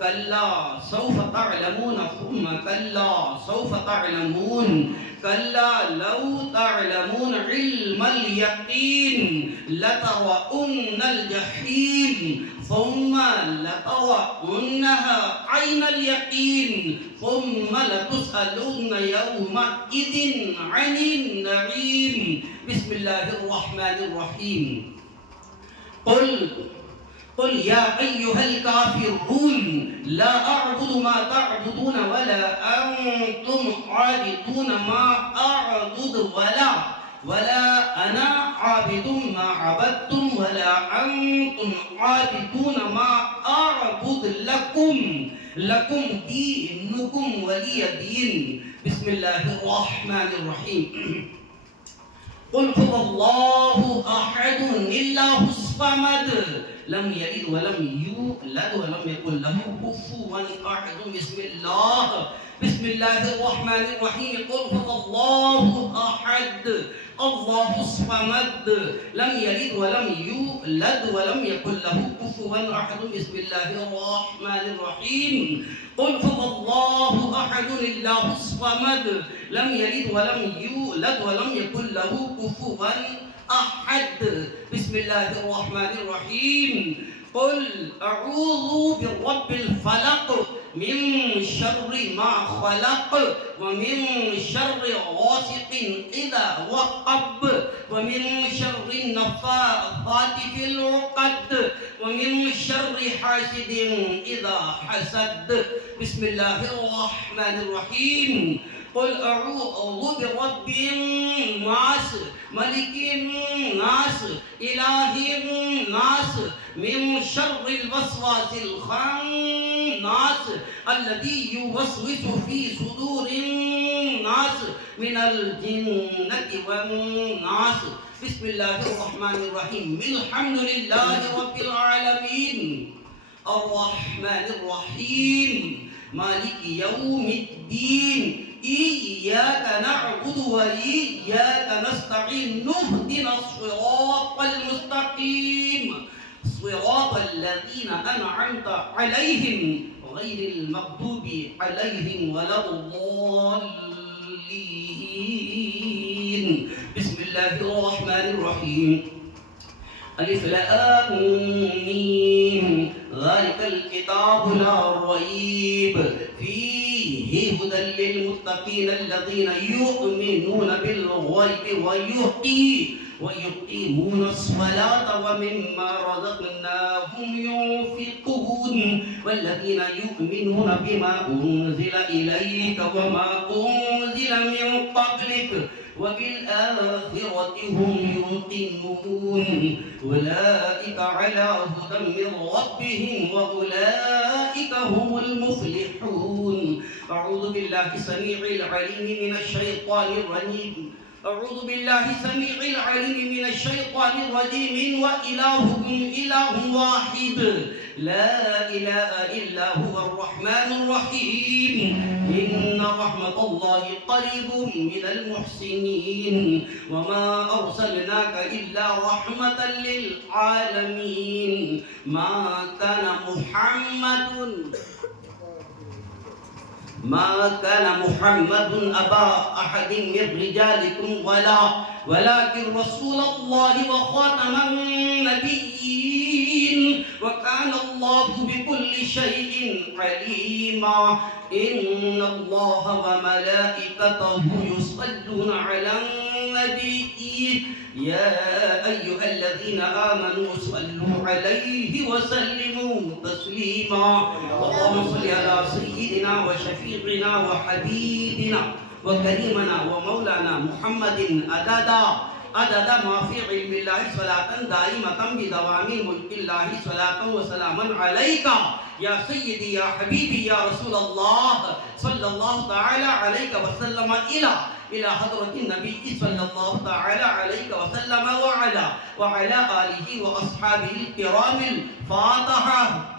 كلا سوف تعلمون ثم كلا سوف تعلمون كلا لو تعلمون علم اليقين لترون الجحيم ثم لترونها عين اليقين ثم لتسألن يومئذ عن النعيم. بسم الله الرحمن الرحيم. قل يا أيها الكافرون لا أعبد ما تعبدون ولا أنتم عابدون ما أعبد ولا أنا عابد ما عبدتم ولا أنتم عابدون ما أعبد لكم دينكم ولي دين. بسم الله الرحمن الرحيم. قل هو الله أحد الله الصمد لم يلد ولم يولد ولم يكن له كفوا أحد. بسم الله الرحمن الرحيم. قل هو الله أحد الله الصمد لم يلد ولم يولد ولم يكن له كفوا أحد. بسم الله الرحمن الرحيم. قل هو الله أحد الله الصمد لم يلد ولم يولد ولم يكن له كفوا أحد. بسم الله الرحمن الرحيم. قل أعوذ برب الفلق من شر ما خلق ومن شر غاسق إذا وقب ومن شر النفاثات في العقد ومن شر حاسد إذا حسد. بسم الله الرحمن الرحيم. قل أعوذ برب الناس ملك الناس إله الناس من شر الوسواس الخناس الذي يوسوس في صدور الناس من الجنة والناس. بسم الله الرحمن الرحيم. الحمد لله رب العالمين الرحمن الرحيم مالك يوم الدين إياك نعبد وإياك نستعين اهدنا الصراط المستقيم صراط الذين أنعمت عليهم غير المغضوب عليهم ولا الضالين. بسم الله الرحمن الرحيم. ألف لام ميم ذلك الكتاب لا ريب فيه هدى للمتقين الذين يؤمنون بالغيب ويقيمون الصلاة ومما رزقناهم ينفقون والذين يؤمنون بما أنزل إليك وما أنزل من قبلك وبالآخرة هم يوقنون أولئك على هدى من ربهم وأولئك هم المفلحون. أعوذ بالله السميع العليم من الشيطان الرجيم. أعوذ بالله السميع العليم من الشيطان الرجيم. وإلهكم إله واحد لا إله إلا هو الرحمن الرحيم. إن رحمة الله قريب من المحسنين وما أرسلناك إلا رحمة للعالمين. ما كان محمد أبا أحد من رجالكم ولكن رسول الله وخاتم النبيين وكان الله بكل شيء عليما. إن الله وملائكته يصلون على النبي يا أيها الذين آمنوا صلوا عليه وسلموا تسليما. اللهم صل على سيدنا وشفيعنا وحبيبنا وكريمنا ومولانا محمد عدد ما في علم الله صلاة دائمة بدوام ملك الله صلاة وسلاما عليك يا سيدي يا حبيبي يا رسول الله صلى الله تعالى عليك وسلم إلى حضرة النبي صلى الله تعالى عليك وسلم وعلى آله وأصحابه الكرام. الفاتحة.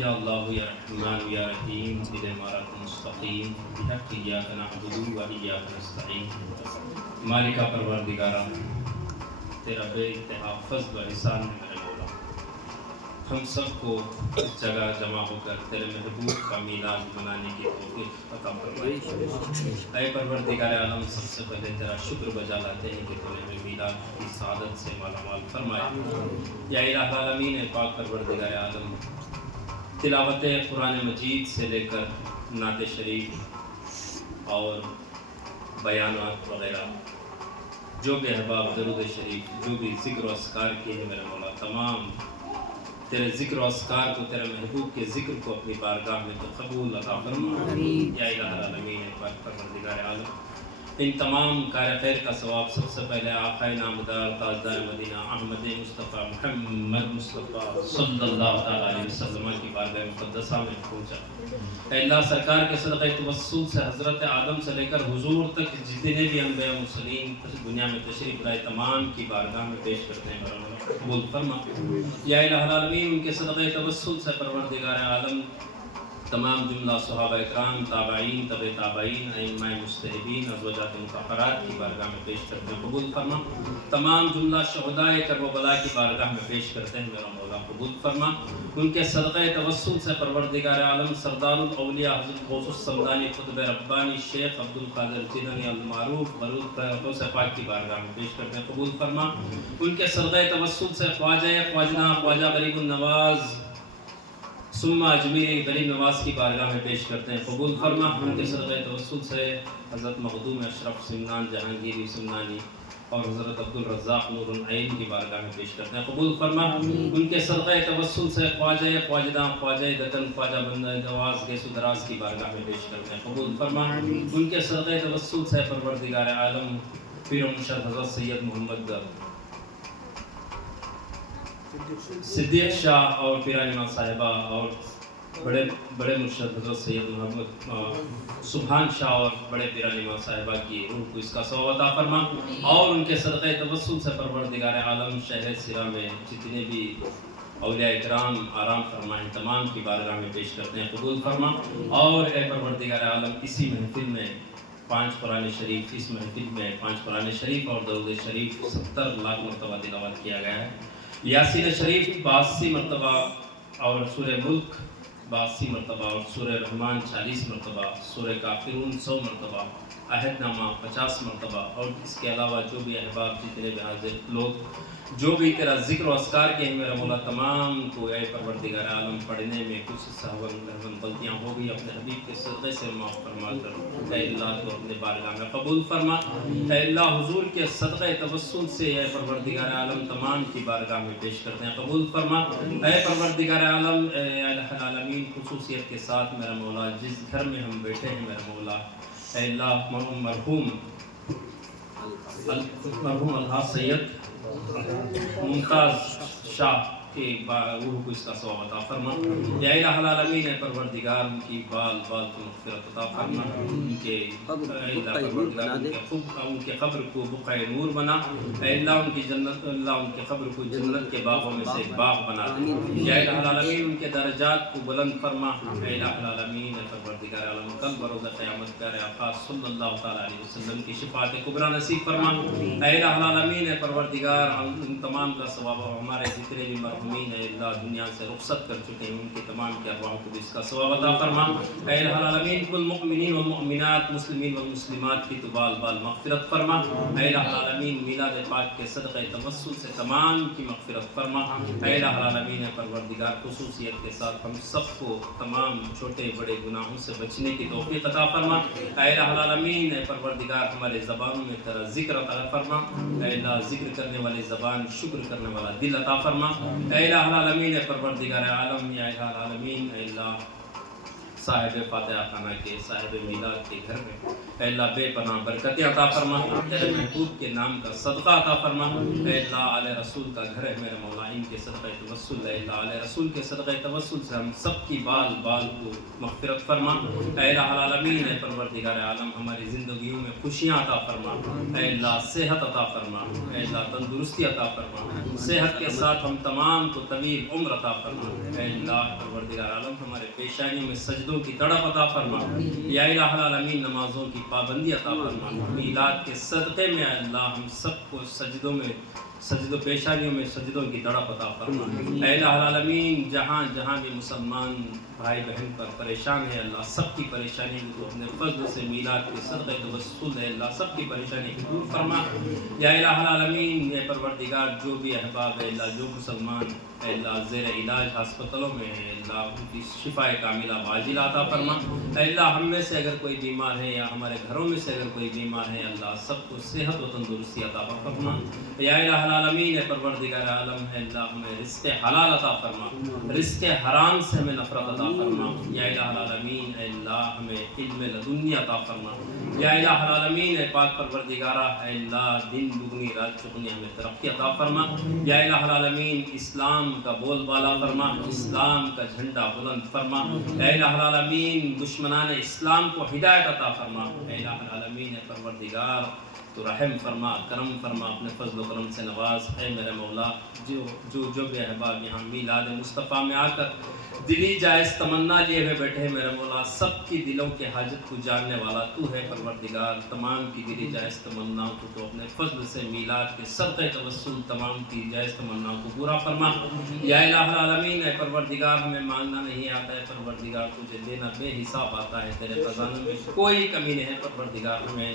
یا اللہ یا رحمان یا رحیم اہدنا الصراط المستقیم بحق ایاک نعبد و ایاک نستعین۔ مالکا پروردگارا تیرا بے انتہا فضل و احسان ہے میرے مولا، ہم سب کو اس جگہ جمع ہو کر تیرے محبوب کا میلاد منانے کی توفیق عطا فرمائے۔ اے پروردگار عالم، سب سے پہلے تیرا شکر بجا لاتے ہیں کہ تو نے ہمیں میلاد کی سعادت سے مالا مال فرمایا۔ یا الہ العالمین، اے پاک پروردگار عالم، تلاوت قرآن مجید سے لے کر نعت شریف اور بیانات وغیرہ، جو بھی احباب درود شریف، جو بھی ذکر و اذکار کیے ہیں میرے مولا، تمام تیرے ذکر و اذکار کو، تیرے محبوب کے ذکر کو اپنی بارگاہ میں تو قبول عطا فرما۔ یا الہ العالمین، پاک پروردگار عالم، ان تمام کار خیر کا ثواب سب سے پہلے آقا نامدار تاجدار مدینہ احمد مصطفیٰ محمد مصطفیٰ صلی اللہ تعالیٰ علیہ وسلم کی بارگاہ مقدسہ میں پہنچا۔ اے اللہ، سرکار کے صدقہ توسل سے حضرت آدم سے لے کر حضور تک جتنے بھی انبیاء و مرسلین دنیا میں تشریف لائے، تمام کی بارگاہ میں پیش کرتے ہیں، قبول فرما۔ یا الہ العالمین، ان کے صدقہ توسل سے پروردگار عالم تمام جملہ صحابہ اکرام، تابعین، تبع تابعین، ائمہ مجتہدین، ازواجات مطہرات کی بارگاہ میں پیش کرتے ہیں، قبول فرما۔ تمام جملہ شہداء کربلا کی بارگاہ میں پیش کرتے ہیں، میرا مولا قبول فرما۔ ان کے صدقہ توسل سے پروردگار عالم سردار الاولیاء حضرت غوث السمدانی قطب ربانی شیخ عبد القادر جیلانی المعروف برود غوث پاک کی بارگاہ میں پیش کرتے ہیں، قبول فرما۔ ان کے صدقہ توسل سے خواجہ غریب النواز ثم اجمیری غریب نواز کی بارگاہ میں پیش کرتے ہیں، قبول فرما۔ ان کے صدقہ توسل سے حضرت مخدوم اشرف سمنان جہانگیری سمنانی اور حضرت عبد الرزاق نور العین کی بارگاہ میں پیش کرتے ہیں، قبول فرما۔ ان کے صدقہ توسل سے خواجہ دکن خواجہ بندہ نواز گیس و دراز کی بارگاہ میں پیش کرتے ہیں، قبول فرما۔ ان کے صدقہ توسل سے پروردگار عالم پیر و مرشد حضرت سید محمد صدیق شاہ اور پیرانی ماں صاحبہ اور بڑے مرشد حضرت سید محمد سبحان شاہ اور بڑے پیرانی ماں صاحبہ کی روح کو اس کا ثواب عطا فرما۔ اور ان کے صدقہ توسل سے پروردگار عالم شہر سرا میں جتنے بھی اولیاء اکرام آرام فرمائیں، تمام کی بارگاہ میں پیش کرتے ہیں، قبول فرما۔ اور اے پروردگار عالم، اسی محفل میں 5 قرآن شریف، اس محفل میں 5 قرآن شریف اور درود شریف 70 لاکھ مرتبہ تلاوت کیا گیا ہے۔ یاسین شریف 82 مرتبہ اور سورہ ملک 82 مرتبہ اور سورہ رحمان 40 مرتبہ، سورہ کافرون 100 مرتبہ، عہد نامہ 50 مرتبہ، اور اس کے علاوہ جو بھی احباب جتنے بھی حاضر لوگ جو بھی تیرا ذکر و اذکار کے ہیں میرا مولا، تمام کو اے پروردگار عالم پڑھنے میں کچھ سہون غلطیاں ہو گئی، اپنے حبیب کے صدقے سے معاف فرما کر اے اللہ کو اپنے بارگاہ میں قبول فرما۔ اے اللہ، حضور کے صدقہ توسل سے اے پروردگار عالم تمام کی بارگاہ میں پیش کرتے ہیں، قبول فرما۔ اے پروردگار عالم، اے الہ العالمین، خصوصیت کے ساتھ میرا مولا جس گھر میں ہم بیٹھے ہیں میرا مولا، اے اللہ مرحوم الحاج سید ممتاز شاہ کے روح کو اس کا ثواب عطا فرما۔ یا الہ العالمین، اے پروردگار ان کی بال کو مغفرت عطا فرما، ان کے ان کے قبر کو بقعہ نور بنا، اے اللہ ان کی جنت، اللہ ان کے قبر کو جنت کے باغوں میں سے ایک باغ بنا دے۔ یا الہ العالمین ان کے درجات کو بلند فرما۔ اے الہ العالمین، اے پروردگار عالم کل بروز قیامت پیارے آقا صلی اللہ تعالیٰ علیہ وسلم کی شفاعت کبریٰ نصیب فرما۔ اے الہ العالمین، اے پروردگار ان تمام کا ثواب، اور ہمارے جتنے بھی مرحومین اے اللہ دنیا سے رخصت کر چکے ہیں ان کے تمام کے ارواح کو بھی اس کا ثواب عطا فرما۔ اے الہ العالمین، کل مؤمنین والمؤمنات، مسلمین والمسلمات کی تو بال مغفرت فرما۔ اے الہ العالمین، میلاد پاک کے صدقہ توسل سے تمام کی مغفرت فرما۔ اے الہ العالمین، اے پروردگار خصوصیت کے ساتھ ہم سب کو تمام چھوٹے بڑے گناہوں سے بچنے کی توفیق عطا فرما۔ اے الہ العالمین، اے پروردگار ہمارے زبانوں میں تیرا ذکر عطا فرما۔ اے اللہ، ذکر کرنے والی زبان، شکر کرنے والا دل عطا فرما۔ اے الہ العالمین، اے پروردگار عالم، یا الہ العالمین، اے اللہ صاحب فاتحہ خانہ کے، صاحب میلاد کے گھر میں اے اللہ بے پناہ برکتیں عطا فرما، تیرے محبوب کے نام کا صدقہ عطا فرما، اے اللہ علیہ رسول کا گھر ہے میرے مولا، ان کے صدقہ توسل، اے اللہ علیہ رسول کے صدقہ توسل سے ہم سب کی بال بال کو مغفرت فرما، اے الہ العالمین، اے پروردگار عالم ہماری زندگیوں میں خوشیاں عطا فرما، اے اللہ صحت عطا فرما، اے اللہ تندرستی عطا فرما، صحت کے ساتھ ہم تمام کو طویل عمر عطا فرما، اے اللہ پروردگار عالم ہمارے پیشانیوں میں سجدوں کی تڑپ عطا فرما، یا الہ العالمین نمازوں کی پابندی عطا فرما، میلاد کے صدقے میں اے اللہ ہم سب کو سجدوں پیشانیوں میں سجدوں کی تڑپ عطا فرما، اے الہ العالمین جہاں جہاں بھی مسلمان بھائی بہن پر پریشان ہے اللہ سب کی پریشانی کو اپنے فضل سے میلاد کے صدقے توسل ہے اللہ سب کی پریشانی کو دور فرما، یا الہ العالمین اے پروردگار جو بھی احباب ہے اللہ جو مسلمان اے اللہ زیر علاج ہسپتالوں میں ہے اللہ ان کی شفا کاملہ عاجلہ عطا فرما، اے اللہ ہم میں سے اگر کوئی بیمار ہے یا ہمارے گھروں میں سے اگر کوئی بیمار ہے اللہ سب کو صحت و تندرستی عطا فرما، یا الہ العالمین اے پروردگار عالم ہے اللہ ہمیں رزق حلال عطا فرما، رزق حرام سے ہمیں نفرت عطا فرما، یا الہ العالمین اے اللہ ہمیں علم لدنی عطا فرما، یا الہ العالمین اے پاک پروردگارہ اے اللہ دن دگنی رات چگنی ہمیں ترقی عطا فرما، یا الہ العالمین اسلام کا بول بالا فرما، اسلام کا جھنڈا بلند فرما، اے الہ العالمین دشمنان اسلام کو ہدایت عطا فرما، اے الہ العالمین اے پروردگار تو رحم فرما کرم فرما اپنے فضل و کرم سے نواز، اے میرے مولا جو بھی احباب یہاں میلاد مصطفیٰ میں آ کر دلی جائز تمنا لیے ہوئے بیٹھے میرے مولا سب کی دلوں کے حاجت کو جاننے والا تو ہے پروردگار، تمام کی دلی جائز تمناؤں کو تو اپنے فضل سے میلاد کے صدقے توسل تمام کی جائز تمناؤں کو پورا فرما، یا الہ العالمین اے پروردگار ہمیں مانگنا نہیں آتا ہے پروردگار تجھے دینا بے حساب آتا ہے، تیرے خزانوں میں کوئی کمی نہیں ہے پروردگار ہمیں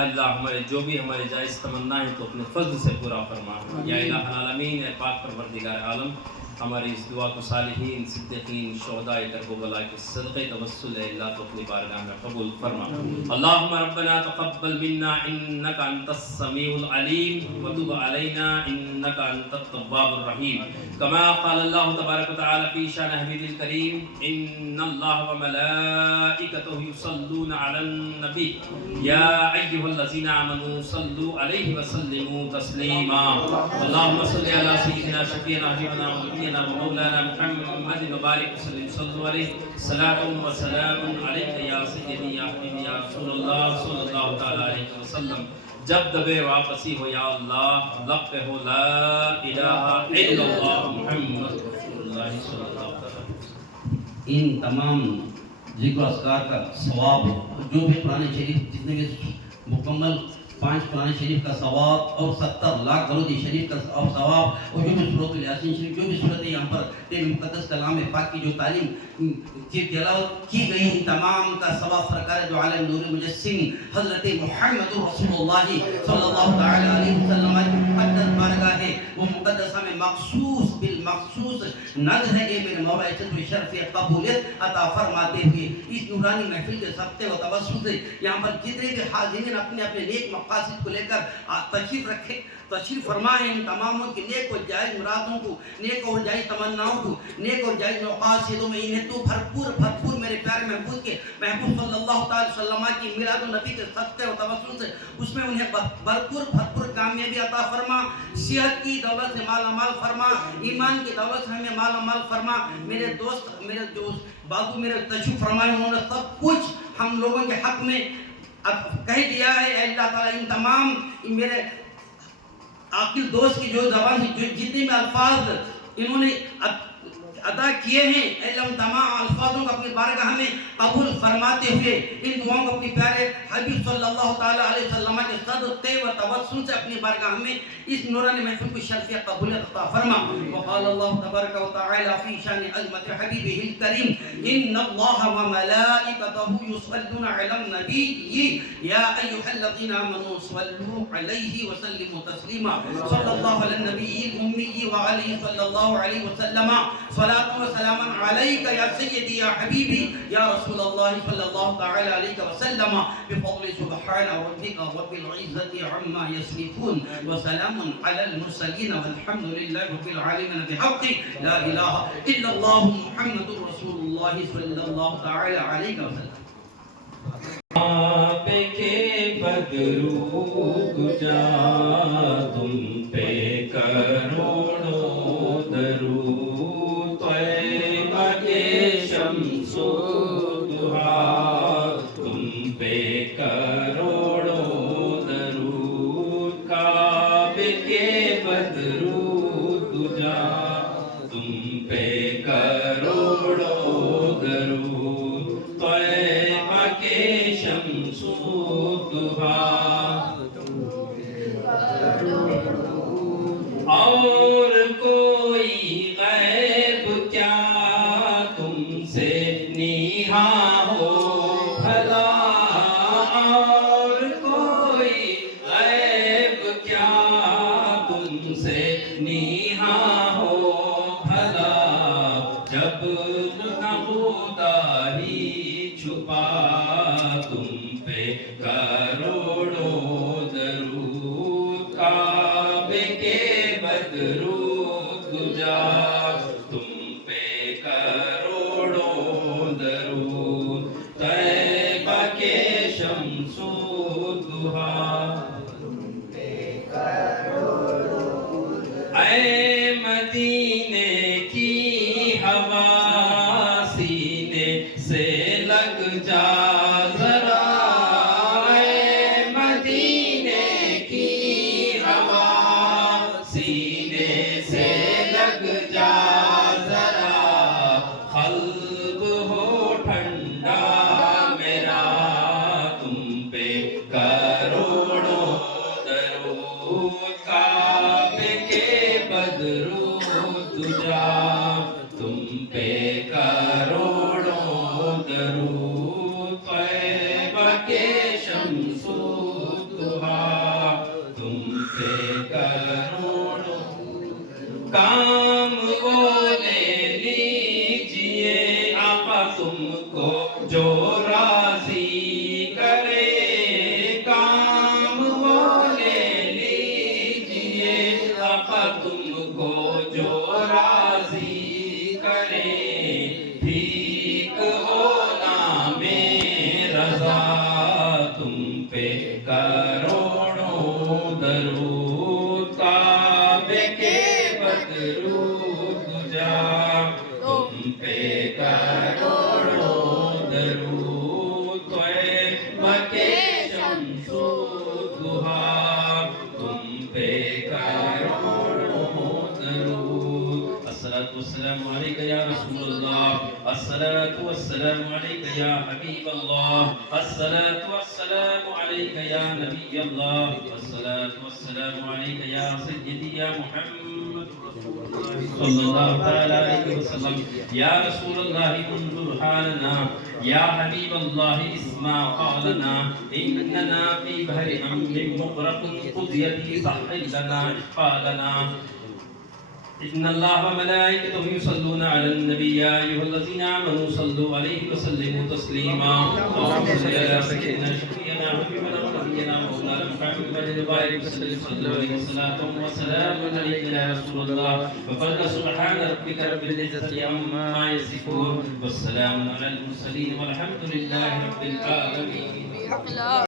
اللہ ہمارے جو بھی ہمارے جائز تمنا ہے تو اپنے فضل سے پورا فرما، یا الہ العالمین اے پاک پروردگار عالم ہماری اس دعا کو صالحین صدیقین شہداء کربلا کے صدقے توسل ہے اللہ تو اپنی بارگاہ میں قبول فرما، اللہم ربنا تقبل منا انک انت السمیع العلیم وتب علینا انک انت التواب الرحیم، کما قال اللہ تبارک وتعالی فی شان حبیب الکریم ان اللہ وملائکتہ یصلون علی النبی یا ایھا الذین آمنوا صلوا علیہ وسلموا تسلیما، اللہم صل علی سیدنا شفیعنا حبیبنا ونبینا ومولانا محمد وبارک وسلم صلوا علیہ صلاۃ و سلام علیک یا سیدی یا حبیبی یا رسول اللہ صلی اللہ تعالی علیہ وسلم، جب دبے واپسی ہو یا اللہ لب پہ ہو لا الہ الا اللہ محمد رسول اللہ صلی اللہ علیہ وسلم۔ ان تمام ذکر و اذکار کا ثواب جو بھی قرآن شریف جتنے بھی مکمل 5 قرآن شریف کا ثواب اور 70 لاکھ درود شریف کا ثواب اور جو بھی سورۃ یاسین شریف جو بھی صورت یہاں پر تیرے مقدس کلام پاک کی جو تعلیم کی تلاوت کی گئی ان تمام کا ثواب سرکار جو عالم نور مجسم حضرت محمد رسول اللہ صلی اللہ تعالی علیہ وسلم کی مقدس بارگاہ ہے وہ مقدسہ میں مخصوص بالمخصوص نظر ہے کہ میرے مولا عزت و شرف قبولیت عطا فرماتے ہوئے اس نورانی محفل کے صدقے و توسل سے یہاں پر جتنے بھی حاضرین اپنے اپنے نیک مقاصد کو لے کر تشریف فرمائے ان تماموں کی نیک اور جائز مرادوں کو نیک اور جائز تمناؤں کو نیک اور جائز مقاصدوں میں انہیں تو بھرپور میرے پیارے محبوب صلی اللہ تعالی وسلم کی میلاد النبی کے صدقے و توسل سے اس میں انہیں بھرپور کامیابی عطا فرما، صحت کی دولت سے مالا مال فرما، ایمان کی دولت سے ہمیں مالا مال فرما، میرے دوست بازو میرے تشریف فرمائے انہوں نے سب کچھ ہم لوگوں کے حق میں کہہ دیا ہے، اے اللہ تعالیٰ ان تمام میرے عاقل دوست کی جو زبان سے جتنے بھی الفاظ انہوں نے ادا کیے ہیں اے اللہ ان تمام الفاظوں کو اپنی بارگاہ میں قبول فرماتے ہوئے ان دعاؤں کو اپنی پیارے حبیب صلی اللہ تعالی علیہ وسلم کے صدقے و توسل سے اپنی بارگاہ میں اس نورانی محفل کو شرف قبولیت عطا فرما، وقال اللہ تبارک و تعالی فی شان عظمت حبیبہ الکریم ان اللہ وملائکتہ یصلون علی النبی یا ایھا الذین آمنوا صلوا علیہ وسلموا تسلیما، صلی اللہ علی النبی الامی وعلیہ صلی اللہ علیہ وسلم صلاة و سلام علیک یا سیدی یا حبیبی یا رسول اللہ صلی اللہ تعالی علیہ وسلم بفضل سبحان ربک رب العزت عما یصفون وسلام علی المرسلین والحمد للہ رب العالمین بحق لا الہ الا اللہ محمد رسول اللہ صلی اللہ تعالی علیہ وسلم۔ آپ کے بدرود جا تم پہ کروڑوں درود طیبہ کے شمس و ضحیٰ تم پہ کروڑوں درود کعبے کے بدرود جا تم پہ کروڑوں درود طیبہ کے شمس و ضحیٰ اور کوئی غیب کیا تم سے نیہا ہو بھلا اور کوئی غیب کیا تم سے نیہا ہو بھلا جب نہ خدا ہی چھپا تم پہ کروڑوں درود کعبے کے بدرود جا تم پہ کروڑوں درود طیبہ کے شمس و ضحیٰ اے مدینے کی ہوا سینے سے لگ جا ذرا اے مدینے کی ہوا سینے سے لگ جا ذرا قلب ہو ٹھنڈا میرا تم پہ کروڑوں درود کعبے کے بدرود جا تم پہ کروڑوں درود طیبہ کے شمس و ضحیٰ تم پہ کروڑوں کام وہ لے لیجئے آقا تم کو جو راضی کرے کام وہ لے لیجئے آقا تم کو جو راضی کرے ٹھیک ہو نام رضا تم پہ کروڑوں درود کعبے کے بدرود جا تم پہ کروڑوں درود طیبہ کے شمس و ضحیٰ تم پہ کروڑوں درود الصلاة والسلام علیک یا رسول اللہ الصلاة والسلام علیک یا حبیب اللہ الصلاة والسلام علیک یا نبی اللہ الصلاة والسلام علیک یا سیدی یا محمد صلی اللہ تعالی علیہ وسلم یا رسول اللہ انظر حالنا یا حبیب اللہ اسمع قالنا اننا فی بحر امر مغرق قضیتی صحی لنا اشفالنا إن الله وملائكته يصلون على النبي يا أيها الذين آمنوا صلوا عليه وسلموا تسليما اللهم صل على سيدنا شفيعنا وحبيبنا ونبينا مولانا محمد وعلى وسلم صلى الله عليه وسلم وسلام عليك يا رسول الله وقال سبحان ربك رب العزة عما يصفون والسلام على المرسلين والحمد لله رب العالمين